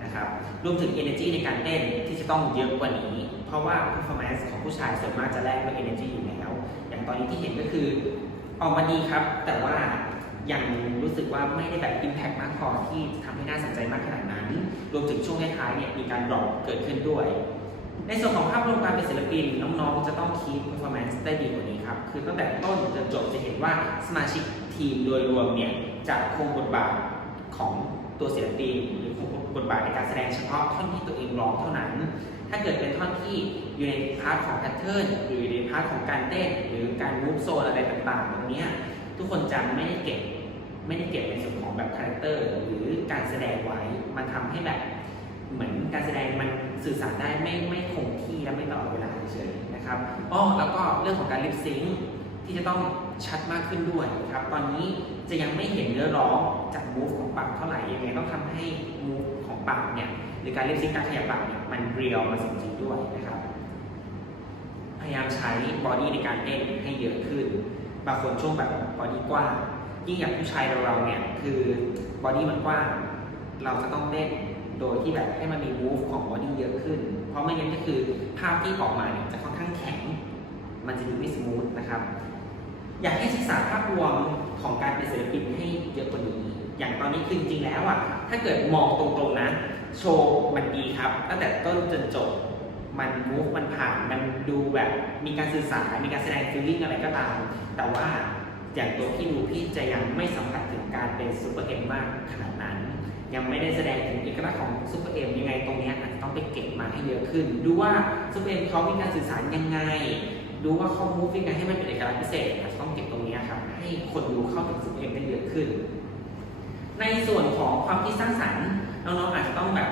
นะครับรวมถึง energy ในการเต้นที่จะต้องเยอะกว่านี้เพราะว่า performance ของผู้ชายส่วนมากจะแลกด้วย energy อยู่แล้วอย่างตอนนี้ที่เห็นก็คือออกมาดีครับแต่ว่ายังรู้สึกว่าไม่ได้แบบ impact มากพอที่ทำให้น่าสนใจมากขนาดนั้นรวมถึงช่วงท้ายๆเนี่ยมีการดรอปเกิดขึ้นด้วยในส่วนของภาพรวมการเป็นศิลปินน้องๆจะต้อง keep performance ได้ดีกว่านี้ครับคือตั้งแต่ต้นจนจบจะเห็นว่าสมาชิกทีมโดยรวมเนี่ยจะคงบทบาทของตัวศิลปินหรือคงบทบาทในการแสดงเฉพาะท่อนที่ตัวเองร้องเท่านั้นถ้าเกิดเป็นท่อนที่อยู่ในพาร์ทของแพทเทิร์นหรือในพาร์ทของการเต้นหรือการมูฟโซนอะไรต่างๆตรงนี้ทุกคนจะไม่ได้เก็บในส่วนของแบบคาแรคเตอร์หรือการแสดงไว้มันทำให้แบบเหมือนการแสดงมันสื่อสารได้ไม่คงที่และไม่ตลอดเวลาเฉยๆนะครับแล้วก็เรื่องของการลิปซิงค์ที่จะต้องชัดมากขึ้นด้วยครับตอนนี้จะยังไม่เห็นเนื้อร้องจากมูฟของปากเท่าไหร่ยังไงต้องทำให้มูฟของปากเนี่ยหรือการลิปซิงค์การขยับปากเนี่ยมันเรียลมาสมจริงด้วยนะครับพยายามใช้บอดี้ในการเต้นให้เยอะขึ้นบางคนช่วงแบบบอดี้กว้างยิ่งอย่างผู้ชายเราเนี่ยคือบอดี้มันกว้างเราจะต้องเต้นโดยที่แบบให้มันมีมูฟของบอดี้เยอะขึ้นเพราะไม่งั้นก็คือภาพที่ออกมาเนี่ยจะค่อนข้างแข็งมันจะดูไม่สมูทนะครับอยากให้ศึกษาภาพรวมของการเป็นศิลปินให้เยอะกว่านี้อย่างตอนนี้คือจริงๆแล้วถ้าเกิดมองตรงๆนะโชว์มันดีครับตั้งแต่ต้นจนจบมันมูฟมันผ่านมันดูแบบมีการสื่อสารมีการแสดงฟีลลิ่งอะไรก็ตามแต่ว่าอย่างตัวพี่ดูพี่จะยังไม่สัมผัสถึงการเป็นซูเปอร์เอ็มมากขนาดนั้นยังไม่ได้แสดงถึงเอกลักษณ์ของซูเปอร์เอ็มยังไงตรงนี้อาจจะต้องไปเก็บมาให้เยอะขึ้นดูว่าซูเปอร์เอ็มเขามีการสื่อสารยังไงดูว่าเขามูฟยังไงให้มันเป็นเอกลักษณ์พิเศษอาจจะต้องเก็บตรงนี้ครับให้คนดูเข้าถึงซูเปอร์เอ็มได้เยอะขึ้นในส่วนของความคิดสร้างสรรค์น้องๆอาจจะต้องแบบ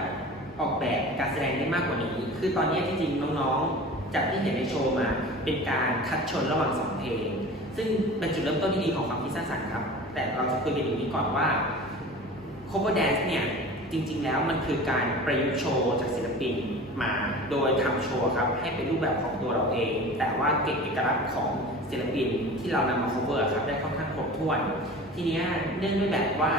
ออกแบบการแสดงได้มากกว่านี้คือตอนนี้จริงๆน้องๆจากที่เห็นในโชว์มาเป็นการคัดชนระหว่าง2เพลงซึ่งเป็นจุดเริ่มต้นที่ดีของความคิดสร้างสรรค์ครับแต่เราจะคุยกันอย่างนี้ก่อนว่า cover dance เนี่ยจริงๆแล้วมันคือการประยุกต์โชว์จากศิลปินมาโดยทำโชว์ครับให้เป็นรูปแบบของตัวเราเองแต่ว่าเก็บเอกลักษณ์ของศิลปินที่เรานำมา cover ครับได้ค่อนข้างครบถ้วนทีนี้เนื่องด้วยแบบว่า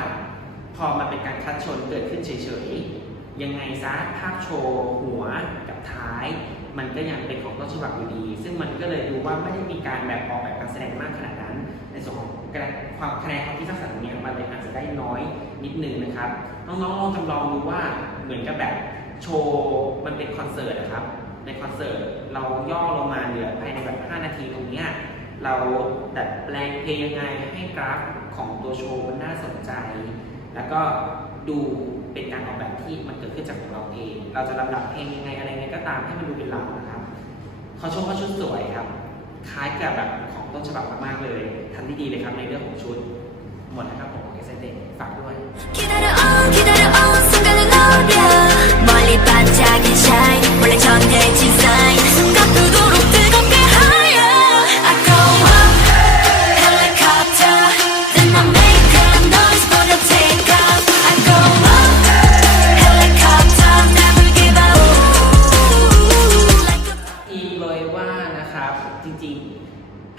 พอมันเป็นการคัดชนเกิดขึ้นเฉยๆยังไงซะภาพโชว์หัวกับท้ายมันก็ยังเป็นของต้นฉบับอยู่ดีซึ่งมันก็เลยดูว่าไม่ได้มีการแบบออกแบบการแสดงมากขนาดนั้นในส่วนของความคะแนนความคิดสร้างสรรค์ตรงนี้มันเลยอาจจะได้น้อยนิดนึงนะครับน้องๆลองจำลองดูว่าเหมือนกับแบบโชว์มันเป็นคอนเสิร์ตนะครับในคอนเสิร์ตเราย่อลงมาเหลือภายในแบบ5นาทีตรงนี้เราดัดแปลงเพลงยังไงให้กราฟของตัวโชว์มันน่าสนใจแล้วก็ดูเป็นการออกแบบที่มันเกิดขึ้นจากของเราเองเราจะลำดับเพลงยังไงอะไรไงก็ตามให้มันดูเป็นเรานะครับเขาชมว่าชุดสวยครับคล้ายกับแบบของต้นฉบับมากๆเลยทำได้ดีเลยครับในเรื่องของชุดหมดนะครับผมของ Excited ฝากด้วย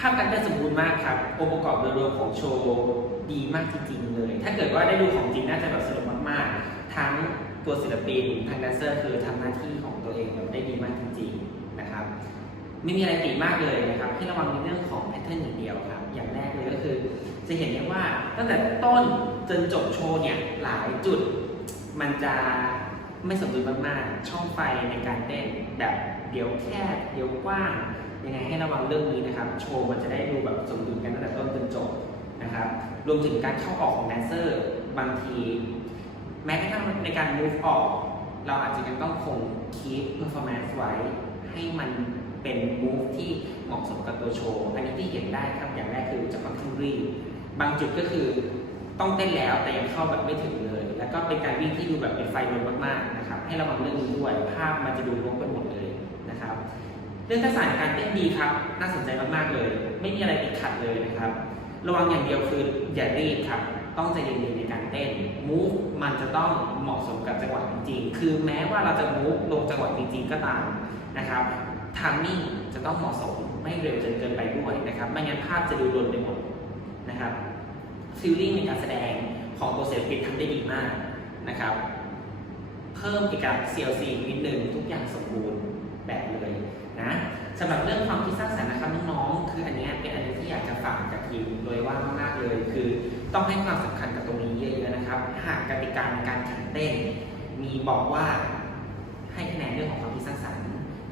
ภาพการเต้นสมบูรณ์มากครับองค์ประกอบโดยรวมของโชว์ดีมากจริงๆเลยถ้าเกิดว่าได้ดูของจริงน่าจะแบบสนุกมากๆทั้ง ตัวศิลปินทางแดนเซอร์คือทำหน้าที่ของตัวเองแบบได้ดีมากจริงๆนะครับไม่มีอะไรติมากเลยนะครับที่ระวังในเรื่องของแพทเทิร์นอย่างเดียวครับอย่างแรกเลยก็คือจะเห็นได้ว่าตั้งแต่ต้นจนจบโชว์เนี่ยหลายจุดมันจะไม่สมดุลมากๆช่องไฟในการเต้นแบบเดี๋ยวแคบเดี๋ยวกว้างยังไงให้ระวังเรื่องนี้นะครับโชว์มันจะได้ดูแบบสมดุลกันตั้งแต่ต้นจนจบนะครับรวมถึงการเข้าออกของแดนเซอร์บางทีแม้กระทั่งในการ move ออกเราอาจจะยังต้องคง keep performance ไว้ให้มันเป็น move ที่เหมาะสมกับตัวโชว์อันนี้ที่เห็นได้ครับอย่างแรกคือจะค่อนข้างรีบบางจุดก็คือต้องเต้นแล้วแต่ยังเข้าแบบไม่ถึงเลยแล้วก็เป็นการวิ่งที่ดูแบบเป็นไฟลนมากๆนะครับให้ระวังเรื่องนี้ด้วยภาพมันจะดูรกไปหมดเลยนะครับเรื่องทักษะการเต้นดีครับน่าสนใจมากๆเลยไม่มีอะไรติดขัดเลยนะครับระวังอย่างเดียวคืออย่ารีบครับต้องใจเย็นๆในการเต้น move มันจะต้องเหมาะสมกับจังหวะจริงๆคือแม้ว่าเราจะ move ลงจังหวะจริงๆก็ตามนะครับ timing จะต้องเหมาะสมไม่เร็วจนเกินไปด้วยนะครับไม่งั้นภาพจะดูรวนไปหมดนะครับ feeling ในการแสดงของตัวศิลปินทำได้ดีมากนะครับเพิ่มเอกลักษณ์ CLC นิดนึงทุกอย่างสมบูรณ์แบบเลยนะสำหรับเรื่องความคิดสร้างสรรค์นะครับน้องๆคืออันนี้เป็นอันนึงที่อยากจะฝากกับทีมโดยว่ามากๆเลยคือต้องให้ความสำคัญกับตรงนี้เยอะๆนะครับหากกติกาในการแข่งเต้นมีบอกว่าให้คะแนนเรื่องของความคิดสร้างสรรค์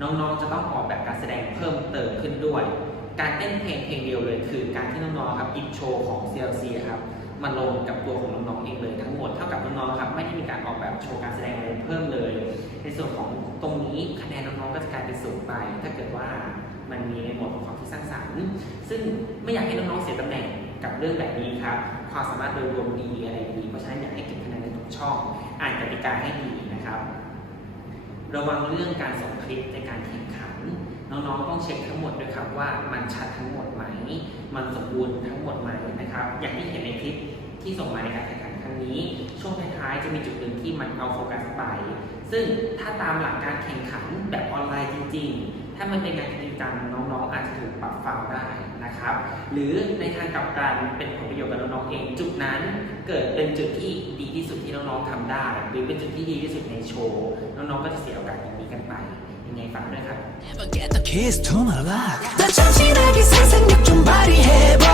น้องๆจะต้องออกแบบการแสดงเพิ่มเติมขึ้นด้วยการเต้นเพลงเดียวเลยคือการที่น้องๆครับหยิบโชว์ของ CLC ครับมาลงกับตัวของน้องๆเองเลยทั้งหมดเท่ากับน้องๆครับไม่ได้มีการออกแบบโชว์การแสดงอะไรเพิ่มเลยในส่วนของตรงนี้คะแนนน้องๆก็จะกลายเป็นศูนย์ไปถ้าเกิดว่ามันมีในหมวดของความคิดสร้างสรรค์ซึ่งไม่อยากให้น้องๆเสียตำแหน่งกับเรื่องแบบนี้ครับความสามารถโดยรวมดีอะไรดีเพราะฉะนั้นอยากให้เก็บคะแนนในทุกช่องอ่านกติกาให้ดีนะครับระวังเรื่องการส่งคลิปในการแข่งขันน้องๆต้องเช็คทั้งหมดด้วยครับว่ามันชัดทั้งหมดไหมมันสมบูรณ์ทั้งหมดไหมนะครับอย่างที่เห็นในคลิปที่ส่งมาในการแข่งขันครั้งนี้ช่วงท้ายๆจะมีจุดหนึ่งที่มันเอาโฟกัสไปซึ่งถ้าตามหลักการแข่งขันแบบออนไลน์จริงๆถ้ามันเป็นงานจริงจังน้องๆอาจจะถูกปรับฟาวล์ได้นะครับหรือในทางกลับกันเป็นผลประโยชน์กับน้องๆเองจุดนั้นเกิดเป็นจุดที่ดีที่สุดที่น้องๆทำได้หรือเป็นจุดที่ดีที่สุดในโชว์น้องๆก็จะเสียโอกาสอย่างนี้กันไปยังไงฝากด้วยครับ Never get the keys to my lock 더 정진하게 상상력 좀 발휘해봐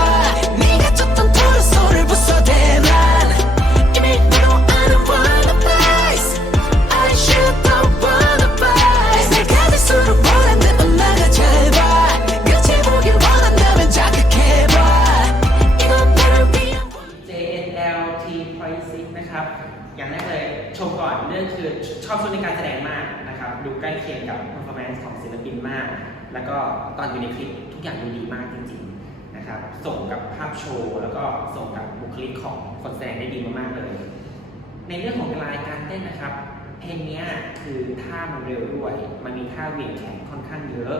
네가 쫓던 토르소를 부숴대란 이미 너도 아는 wanna place I should don't wanna fight 날 가질수록 원한다 엄마가 잘봐 끝을 보길 원한다면 자극해봐 이건 나를 위한 JNLT Pricing นะครับอย่างแรกเลยชมก่อนเรื่องคือชอบชุดในการแสดงมากนะครับดูใกล้เคียงกับ performance ของศิลปินมากแล้วก็ตอนอยู่ในคลิปทุกอย่างดูดีมากจริงๆนะครับส่งกับภาพโชว์แล้วก็ส่งกับบุคลิกของคนแสดงได้ดีมากๆเลยในเรื่องของลายการเต้นนะครับเพลงนี้คือท่ามันเร็วด้วยมันมีท่าเหวี่ยงแขนค่อนข้างเยอะ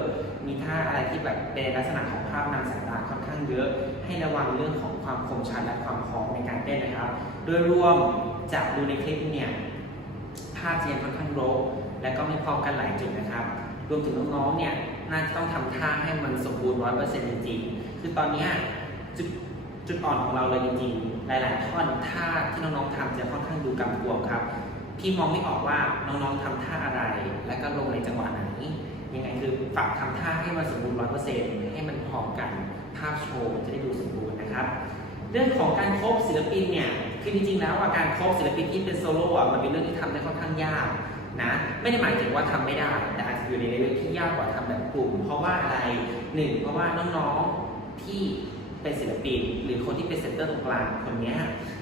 มีท่าอะไรที่แบบเป็นลักษณะของภาพนำสายตาค่อนข้างเยอะให้ระวังเรื่องของความคมชัดและความพร้อมในการเต้นนะครับโดยรวมจากดูในคลิปเนี่ยภาพจะยังค่อนข้างรกและก็ไม่พร้อมกันหลายจุดนะครับรวมถึงน้องๆเนี่ยน่าจะต้องทำท่าให้มันสมบูรณ์ 100% จริงๆคือตอนนี้จุดอ่อนของเราเลยจริงๆหลายๆท่อนท่าที่น้องๆทำจะค่อนข้างดูกำกวมครับพี่มองไม่ออกว่าน้องๆทำท่าอะไรและก็ลงในจังหวะไหนยังไงคือฝากทำท่าให้มันสมบูรณ์ 100% ให้มันพร้อมกันภาพโชว์มันจะได้ดูสมบูรณ์นะครับเรื่องของการโคฟศิลปินเนี่ยคือจริงๆแล้วการโคฟศิลปินที่เป็นโซโล่มันเป็นเรื่องที่ทำได้ค่อนข้างยากนะไม่ได้หมายถึงว่าทำไม่ได้แต่อาจจะอยู่ในเลเวลที่ยากกว่าทำแบบกลุ่มเพราะว่าอะไรเพราะว่าน้องๆที่เป็นศิลปินหรือคนที่เป็นเซนเตอร์ตรงกลางคนนี้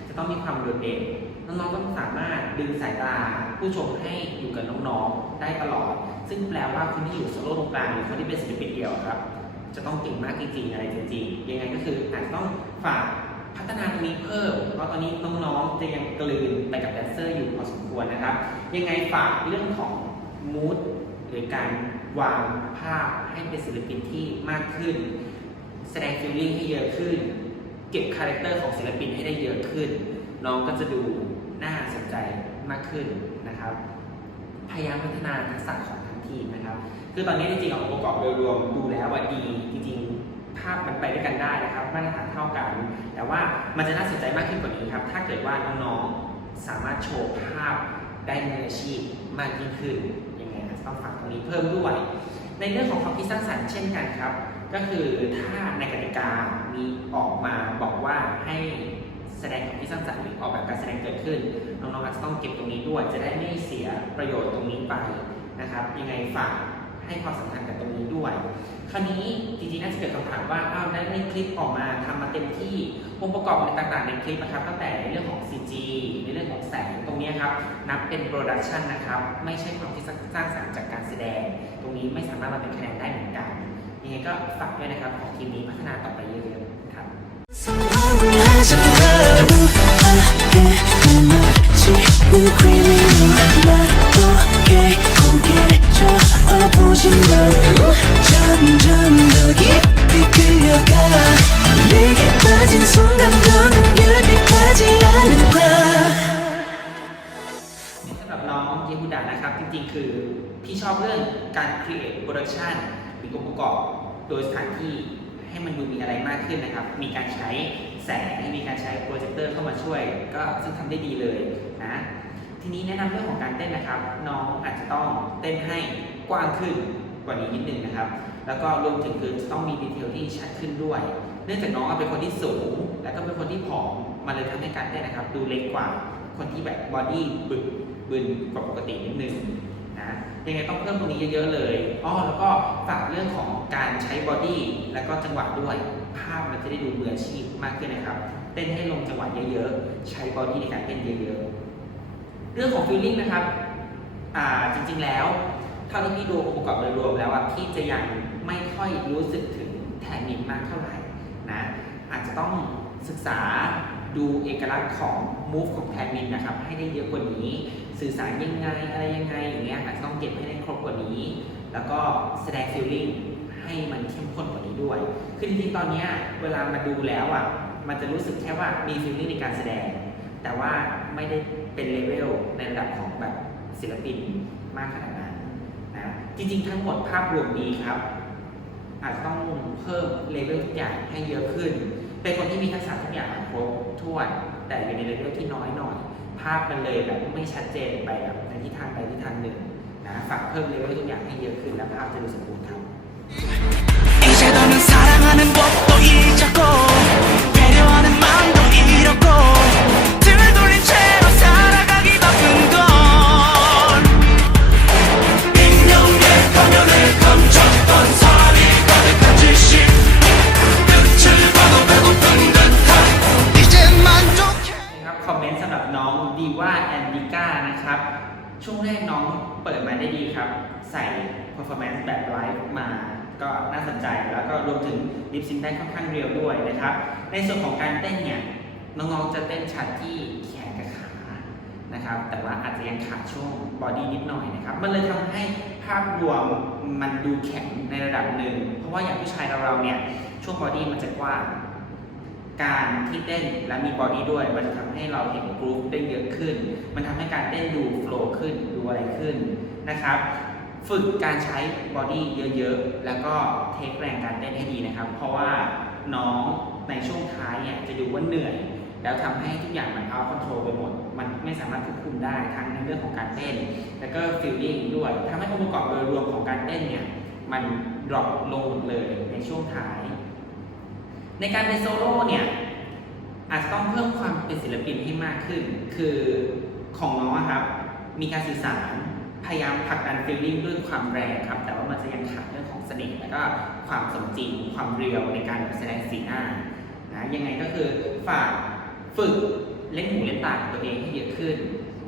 จะต้องมีความโดดเด่นน้องๆต้องสามารถดึงสายตาผู้ชมให้อยู่กับน้องๆได้ตลอดซึ่งแปลว่าคนที่อยู่โซโล่ตรงกลางหรือคนที่เป็นศิลปินเดี่ยวครับจะต้องเก่งมากจริงๆอะไรจริงๆยังไงก็คืออาจจะต้องฝากพัฒนาตรงนี้เพิ่มเพราะตอนนี้น้องๆจะยังกลืนไปกับแดนเซอร์อยู่พอสมควรนะครับยังไงฝากเรื่องของมูดหรือการวางภาพให้เป็นศิลปินที่มากขึ้นแสดงฟีลลิ่งให้เยอะขึ้นเก็บคาแรคเตอร์ของศิลปินให้ได้เยอะขึ้นน้องก็จะดูน่าสนใจมากขึ้นนะครับพยายามพัฒนาทักษะของทั้งทีมนะครับคือตอนนี้จริงๆองค์ประกอบโดยรวมดูแล้วดีจริงๆภาพมันไปด้วยกันได้นะครับมาตรฐานเท่ากันแต่ว่ามันจะน่าสนใจมากขึ้นกว่านี้ครับถ้าเกิดว่าน้องๆสามารถโชว์ภาพ ได้มืออาชีพมากยิ่งขึ้นยังไงอาจจะต้องฝากตรงนี้เพิ่มด้วยในเรื่องของความคิดสร้างสรรค์เช่นกันครับก็คือถ้าในกติกามีออกมาบอกว่าให้แสดงความคิดสร้างสรรค์หรือออกแบบการแสดงเกิดขึ้นน้องๆอาจจะต้องเก็บตรงนี้ด้วยจะได้ไม่เสียประโยชน์ตรงนี้ไปนะครับยังไงฝากให้ความสำคัญกับตรงนี้ด้วยคราวนี้จริงๆน่าจะเกิดคำถามว่าอ้าวแล้วในคลิปออกมาทำมาเต็มที่องค์ประกอบต่างๆในคลิปนะครับตั้งแต่ในเรื่องของ CG ในเรื่องของแสงตรงนี้ครับนับเป็นโปรดักชันนะครับไม่ใช่ความคิดสร้างสรรค์จากการแสดงตรงนี้ไม่สามารถมาเป็นคะแนนได้เหมือนกันยังไงก็ฝากด้วยนะครับของทีมนี้พัฒนาต่อไปเยอะๆครับ สำหรับน้องเยฮูดะนะครับจริงๆคือพี่ชอบเรื่องการ create production หรือองค์ประกอบโดยสถานที่ให้มันดูมีอะไรมากขึ้นนะครับมีการใช้แสงมีการใช้โปรเจคเตอร์เข้ามาช่วยก็ซึ่งทำได้ดีเลยนะทีนี้แนะนำเรื่องของการเต้นนะครับน้องอาจจะต้องเต้นให้กว้างขึ้นกว่านี้นิดนึงนะครับแล้วก็รวมถึงคือจะต้องมีดีเทลที่ชัดขึ้นด้วยเนื่องจากน้องเป็นคนที่สูงและก็เป็นคนที่ผอมมันเลยทำให้การเต้นนะครับดูเล็กกว่าคนที่แบบบอดี้บึนกว่าปกตินิดนึงนะยังไงต้องเพิ่มตรงนี้เยอะๆเลยแล้วก็ฝากเรื่องของการใช้บอดี้และก็จังหวะด้วยภาพมันจะได้ดูมืออาชีพมากขึ้นนะครับเต้นให้ลงจังหวะเยอะๆใช้บอดี้ในการเต้นเยอะๆเรื่องของฟีลลิ่งนะครับจริงๆแล้วเท่าที่พี่ดูองค์ประกอบโดยรวมแล้วพี่จะยังไม่ค่อยรู้สึกถึงแทนมินมากเท่าไหร่นะอาจจะต้องศึกษาดูเอกลักษณ์ของ move ของแทนมินนะครับให้ได้เยอะกว่านี้สื่อสารยังไงอะไรยังไงอย่างเงี้ยอาจจะต้องเก็บให้ได้ครบกว่านี้แล้วก็แสดง feeling ให้มันเข้มข้นกว่านี้ด้วยคือจริงๆตอนนี้เวลามาดูแล้วมันจะรู้สึกแค่ว่ามี feeling ในการแสดงแต่ว่าไม่ได้เป็นเลเวลในระดับของแบบศิลปินมากขนาดนั้นนะจริงๆทั้งหมดภาพรวมดีครับอาจจะต้องเพิ่มเลเวลทุกอย่างให้เยอะขึ้นเป็นคนที่มีทักษะทุกอย่างครบถ้วนแต่อยู่ในเลเวลที่น้อยหน่อยภาพมันเลยแบบไม่ชัดเจนไปแบบในทิศทางใดทิศทางหนึ่งนะฝากเพิ่มเลเวลทุกอย่างให้เยอะขึ้นแล้วภาพจะดูสมบูรณ์ครับ 이제 더는 사랑하는 법도 잊었고 배려하는 마음도 잃었고 등을 돌린 채로 살아가기 바쁜 건 익명의 파멸을 감췄던 사람이 가득한 지식 끝을 봐도 배고픈 듯한 이제 만족해 นะครับคอมเมนต์สำหรับน้องดีว่าแอนดิก้านะครับช่วงแรกน้องเปิดมาได้ดีครับใส่ performance แบบไลฟ์มาก็น่าสนใจแล้วก็รวมถึงลิปซิงค์ได้ค่อนข้างเรียวด้วยนะครับในส่วนของการเต้นเนี่ยน้องๆจะเต้นชัดที่แขนกับขานะครับแต่ว่าอาจจะยังขาดช่วงบอดี้นิดหน่อยนะครับมันเลยทำให้ภาพรวมมันดูแข็งในระดับหนึ่งเพราะว่าอย่างผู้ชายเราเนี่ยช่วงบอดี้มันจะกว้างการที่เต้นและมีบอดี้ด้วยมันจะทำให้เราเห็นกรุ๊ปได้เยอะขึ้นมันทำให้การเต้นดูโฟลว์ขึ้นดูอะไรขึ้นนะครับฝึกการใช้บอดี้เยอะๆแล้วก็เทคแรงการเต้นให้ดีนะครับเพราะว่าน้องในช่วงท้ายเนี่ยจะดูว่าเหนื่อยแล้วทำให้ทุกอย่างมันเอาคอนโทรลไปหมดมันไม่สามารถควบคุมได้ทั้งในเรื่องของการเต้นแล้วก็ฟีลลิ่งด้วยทำให้องค์ประกอบโดยรวมของการเต้นเนี่ยมันดรอปลงเลยในช่วงท้ายในการเป็นโซโล่เนี่ยอาจจะต้องเพิ่มความเป็นศิลปินให้มากขึ้นคือของน้องครับมีการสื่อสารพยายามผลักดันฟีลลิ่งด้วยความแรงครับแต่ว่ามันจะยังขาดเรื่องของเสน่ห์และก็ความสมจริงความเรียวในการแสดงสีหน้านะยังไงก็คือฝากฝึกเล่นหูเล่นตาของตัวเองให้เยอะขึ้น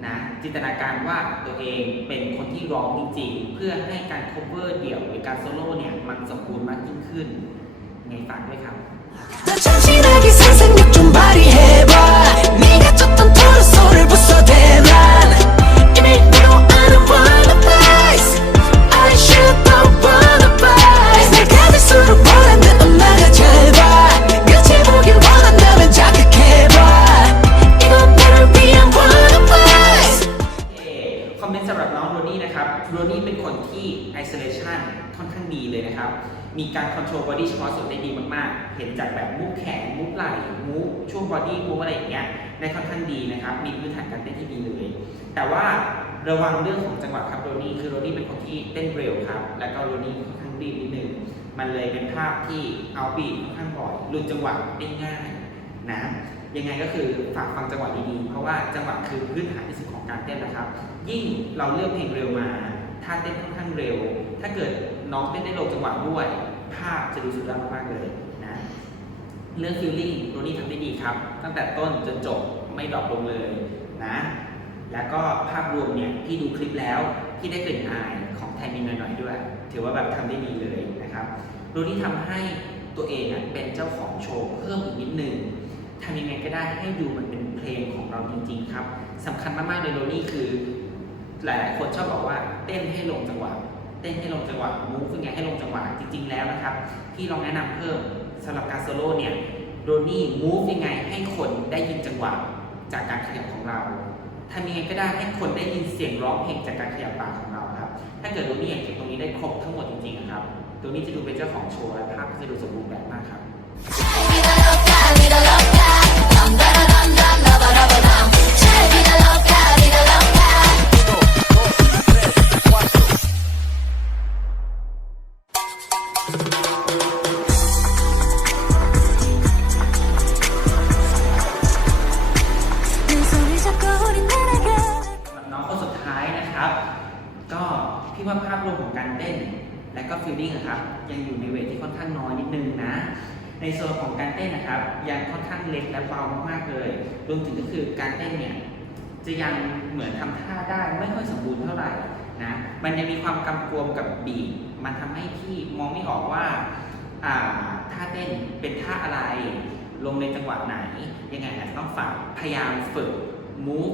นะจินตนาการว่าตัวเองเป็นคนที่ร้องจริงๆเพื่อให้การ cover เดี่ยวหรือการโซโล่เนี่ยมันสมบูรณ์มากยิ่งขึ้นยังไงฝากด้วยครับ 더 참신하게 상상력 좀 발휘해봐 네가 쳤던 토르소를 부숴대란 이미 너로 아는 wanna place I should don't wanna place 날 가질수록 원하는 엄마가 잘봐 끝을 보길 원한다면 자극해봐 이건 나를 위한 wanna place คอมเมนต์สำหรับน้องโรนี่นะครับโรนี่เป็นคนที่ isolation ค่อนข้างดีเลยนะครับมีการคอนโทรลบอดี้เฉพาะส่วนได้ดีมากๆ เห็นจากแบบมูฟแขนมูฟไหล่มูฟช่วงบอดี้มูฟอะไรอย่างเงี้ยได้ค่อนข้างดีนะครับมีพื้นฐานการเต้นที่ดีเลยแต่ว่าระวังเรื่องของจังหวะครับโรนี่คือโรนี่เป็นคนที่เต้นเร็วครับแล้วก็โรนี่ค่อนข้างรีบนิดนึงมันเลยเป็นภาพที่เอาบีทค่อนข้างบ่อยหลุดจังหวะได้ง่ายนะยังไงก็คือฝากฟังจังหวะดีๆเพราะว่าจังหวะคือพื้นฐานที่สุดของการเต้นนะครับยิ่งเราเลือกเพลงเร็วมาถ้าเต้นค่อนข้างเร็วถ้าเกิดน้องเต้นได้ลงจังหวะด้วยภาพจะดูสุดยอดมากๆเลยนะเรื่องฟีลลิ่งโรนี่ทำได้ดีครับตั้งแต่ต้นจนจบไม่ดรอปลงเลยนะแล้วก็ภาพรวมเนี่ยพี่ดูคลิปแล้วพี่ได้กลิ่นอายของไทมินหน่อยๆด้วยถือว่าแบบทำได้ดีเลยนะครับโรนี่ทำให้ตัวเองเป็นเจ้าของโชว์เพิ่มอีกนิดนึงทำยังไงก็ได้ให้ดูมันเป็นเพลงของเราจริงๆครับสำคัญมากๆเลยโรนี่คือหลายๆคนชอบบอกว่าเต้นให้ลงจังหวะเต้นให้ลงจังหวะมูฟยังไงให้ลงจังหวะจริงๆแล้วนะครับพี่ลองแนะนำเพิ่มสำหรับการโซโล่เนี่ยโรนี่มูฟยังไงให้คนได้ยินจังหวะจากการขยับของเราทำยังไงก็ได้ให้คนได้ยินเสียงร้องเพลงจากการขยับปากของเราครับถ้าเกิดโรนี่เก็บตรงนี้ได้ครบทั้งหมดจริงๆนะครับตัวนี้จะดูเป็นเจ้าของโชว์และภาพก็จะดูสมบูรณ์แบบมากครับน้องคนสุดท้ายนะครับก็พี่ว่าภาพรวมของการเต้นและก็ฟีลลิ่งนะครับยังอยู่ในเวทที่ค่อนข้างน้อยนิดนึงนะในส่วนของการเต้นนะครับยังค่อนข้างเล็กและเบามากๆเลยรวมถึงก็คือการเต้นเนี่ยจะยังเหมือนทำท่าได้ไม่ค่อยสมบูรณ์เท่าไหร่นะมันยังมีความกำกวมกับบีทมันทำให้พี่มองไม่ออกว่าท่าเต้นเป็นท่าอะไรลงในจังหวะไหนยังไงอาจจะต้องฝากพยายามฝึกมูฟ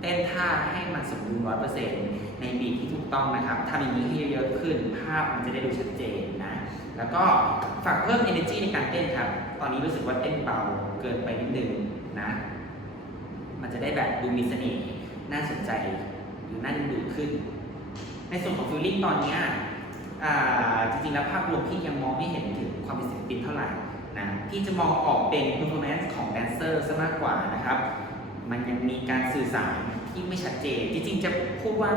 เต้นท่าให้มันสมบูรณ์ 100% ในบีทที่ถูกต้องนะครับทำอย่างนี้ให้เยอะๆขึ้นภาพมันจะได้ดูชัดเจนนะแล้วก็ฝากเพิ่ม energy ในการเต้นครับตอนนี้รู้สึกว่าเต้นเบาเกินไปนิดนึงนะมันจะได้แบบดูมีเสน่ห์น่าสนใจหรือน่าดึงดูดขึ้นในส่วนของ feeling ตอนนี้จริงๆแล้วภาพรวมพี่ยังมองไม่เห็นถึงความเป็นศิลปินเท่าไหร่นะพี่จะมองออกเป็น performance ของแดนเซอร์ซะมากกว่านะครับมันยังมีการสื่อสารที่ไม่ชัดเจนจริงๆจะพูดว่า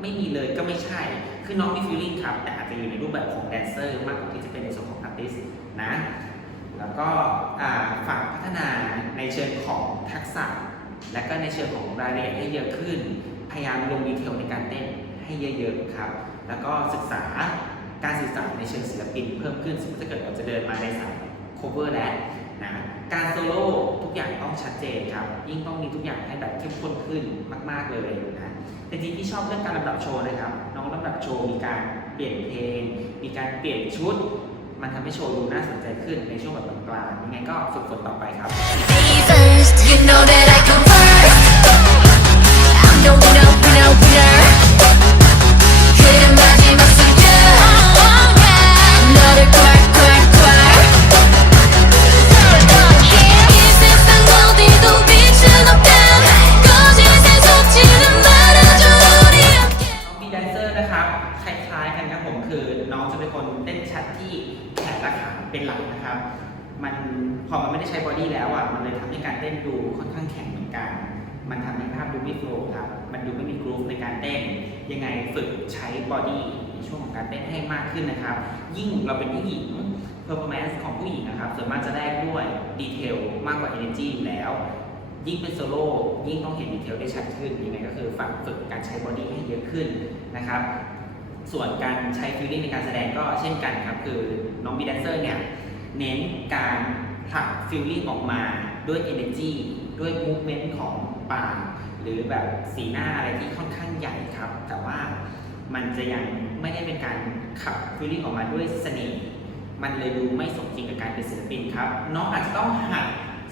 ไม่มีเลยก็ไม่ใช่คือน้องมี feeling ครับแต่อาจจะอยู่ในรูปแบบของแดนเซอร์มากกว่าที่จะเป็นในส่วนของ artist นะแล้วก็ฝากพัฒนาในเชิงของทักษะและก็ในเชิงของรายละเอียดให้เยอะขึ้นพยายามลงดีเทลในการเต้นให้เยอะๆครับแล้วก็ศึกษาการสื่อสารในเชิงศิลปินเพิ่มขึ้นสมมติถ้าเกิดเราจะเดินมาในสาย cover แล้วนะการโซโล่ทุกอย่างต้องชัดเจนครับยิ่งต้องมีทุกอย่างให้แบบเข้มข้นขึ้นมากๆเลยนะแต่จริงที่ชอบเรื่องการลำดับโชว์นะครับน้องลำดับโชว์มีการเปลี่ยนเพลงมีการเปลี่ยนชุดมันทำให้โชว์ดูน่าสนใจขึ้นในช่วงแบบกลางๆยังไงก็ฝึกฝนต่อไปครับ You know that I come first. I'm the winner, winner, winner. 그런 마지막 순간 너를 콸콸콸. 이 세상 어디도 빛은 없단 거짓에 속지는 말아줘 우리 함께. น้องมีแดนเซอร์นะครับคล้ายๆกันครับผมคือน้องจะเป็นคนเต้นชัดที่แขนและขาเป็นหลักนะครับมันพอมันไม่ได้ใช้บอดี้แล้วมันเลยทำให้การเต้นดูค่อนข้างแข็งเหมือนกันมันทำให้ภาพดูไม่โฟลว์ครับมันดูไม่มีกรูฟในการเต้นยังไงฝึกใช้บอดี้ในช่วงของการเต้นให้มากขึ้นนะครับยิ่งเราเป็นผู้หญิง performance ของผู้หญิงนะครับส่วนมากจะได้ด้วยดีเทลมากกว่า energy อยู่แล้วยิ่งเป็นโซโล่ยิ่งต้องเห็นดีเทลได้ชัดขึ้นยังไงก็คือฝึกการใช้บอดี้ให้เยอะขึ้นนะครับส่วนการใช้ feeling ในการแสดงก็เช่นกันครับคือน้องบีแดนเซอร์เนี่ยเน้นการผลัก feeling ออกมาด้วย energy ด้วย movement ของปากหรือแบบสีหน้าอะไรที่ค่อนข้างใหญ่ครับแต่ว่ามันจะยังไม่ได้เป็นการขับ feeling ออกมาด้วยเสน่ห์มันเลยดูไม่สมจริงกับการเป็นศิลปินครับน้องอาจจะต้องหัด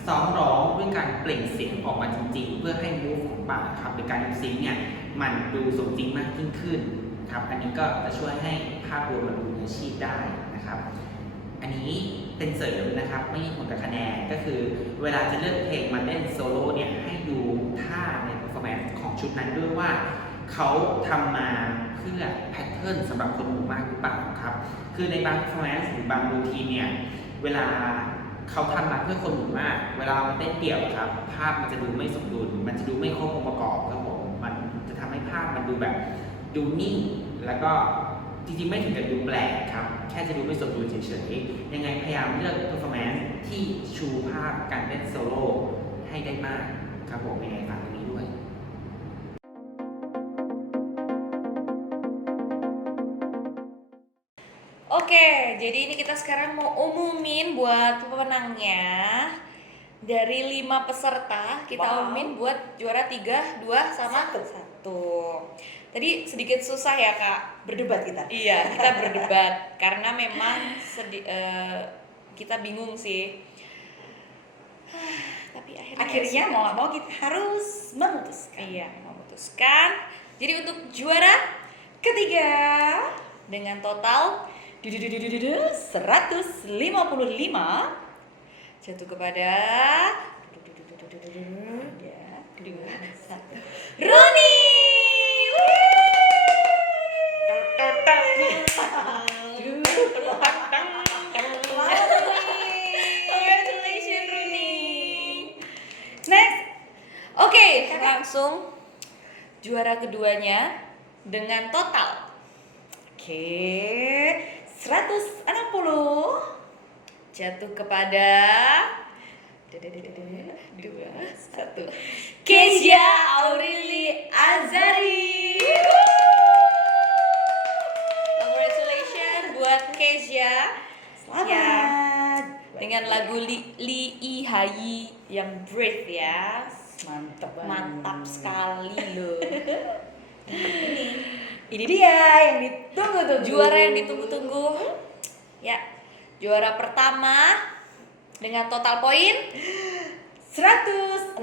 ซ้อมร้องด้วยการเปล่งเสียงออกมาจริงๆเพื่อให้ move ของปากครับหรือการลิปซิงค์เนี่ยมันดูสมจริงมากยิ่งขึ้นครับอันนี้ก็จะช่วยให้ภาพรวมมันดูมืออาชีพได้นะครับอันนี้เป็นเสริมนะครับไม่มีผลกับคะแนนก็คือเวลาจะเลือกเพลงมาเล่นโซโล่เนี่ยให้ดูท่าใน performance ของชุดนั้นด้วยว่าเขาทำมาเพื่อแพทเทิร์นสำหรับคนหมู่มากหรือเปล่าครับคือในบาง performance หรือบางรูทีนเนี่ยเวลา เขาทำมาเพื่อคนหมู่มาก เวลามันเต้นเดี่ยวครับ ภาพมันจะดูไม่สมดุล มันจะดูไม่ครบองค์ประกอบครับผม มันจะทำให้ภาพมันดูแบบดูนิ่ง แล้วก็จริงๆไม่ถึงกับดูแปลกครับ แค่จะดูไม่สมดุลเฉยๆ ยังไงพยายามเลือก performance ที่ชูภาพการเต้นโซโล่ให้ได้มากครับผมยังไงฝากตรงนี้ด้วย Oke, jadi ini kita sekarang mau umumin buat pemenangnya. Dari 5 peserta, kita umumin buat juara 3, 2, sama 1. Tadi sedikit susah ya Kak. Berdebat kita. Iya, kita berdebat karena memang kita bingung sih. Tapi Akhirnya mau nggak mau kita harus memutuskan. Iya, memutuskan. Jadi untuk juara ketiga dengan total 155 jatuh kepada 2, 1. Roni. Congratulations Roni. Next. Oke, langsung juara keduanya dengan total Oke, 160 jatuh kepada 2, 1 Kezia Aureli Azari. Congratulations buat Kezia. Selamat. Dengan lagu Li I Hayi yang Breathe ya. Mantap banget. Mantap sekali loh. Ini dia yang ditunggu-tunggu. Juara yang ditunggu-tunggu. Ya, juara pertama dengan total poin 162.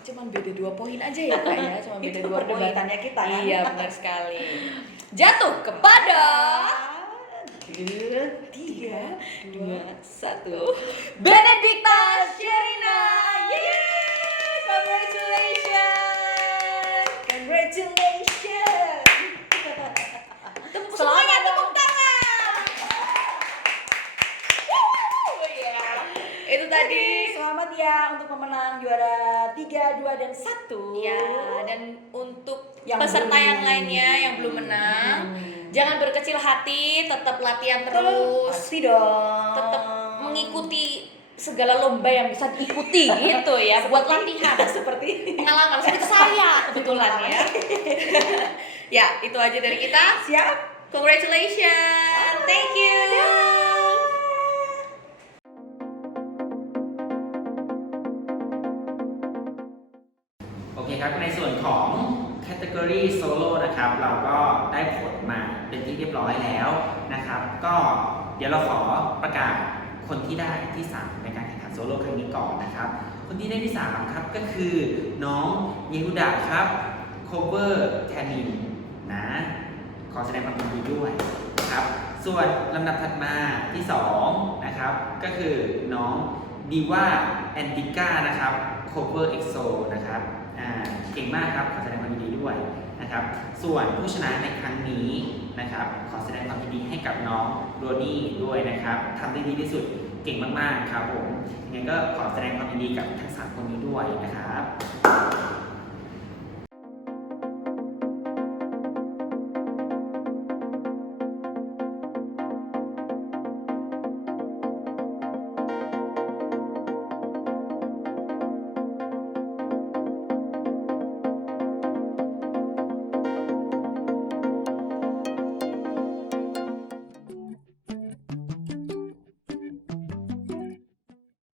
cuman beda 2 poin aja ya Kak ya, cuma beda 2 Itu poin. perdebatannya kita kan. Iya, benar sekali. Jatuh kepada 3, 2, 1 Benedikta Sherina. Yeay! Congratulations. Semuanya tepuk tangan. Iya. Itu tadi. Selamat ya untuk pemenang juara 3, 2 dan 1. Ya, dan untuk Yang peserta belum. yang lainnya yang belum menang, jangan berkecil hati, tetap latihan terus, Pasti dong. tetap mengikuti segala lomba yang bisa diikuti gitu ya, buat latihan Seperti pengalaman seperti saya kebetulan ya. Ya, itu aja dari kita. siap. Congratulations. Thank you.โอเคครับในส่วนของ Category Solo นะครับ เราก็ได้ผลมาเป็นที่เรียบร้อยแล้วนะครับ ก็เดี๋ยวเราขอประกาศคนที่ได้ที่ 3 ในการแข่งขันโซโล่ครั้งนี้ก่อนนะครับ คนที่ได้ที่ 3 ครับก็คือน้องเยฮูดะครับ cover แทนินนะ ขอแสดงความยินดีด้วยนะครับ ส่วนลำดับถัดมาที่ 2 นะครับ ก็คือน้องดีว่าแอนดิก้านะครับ cover EXO นะครับเก่งมากครับ ขอแสดงความยินดีด้วยนะครับ ส่วนผู้ชนะในครั้งนี้นะครับ ขอแสดงความยินดีให้กับน้องโรนี่ด้วยนะครับทำได้ดีที่สุด เก่งมากๆครับผมยังไงก็ขอแสดงความยินดีกับทั้ง 3 คนนี้ด้วยนะครับ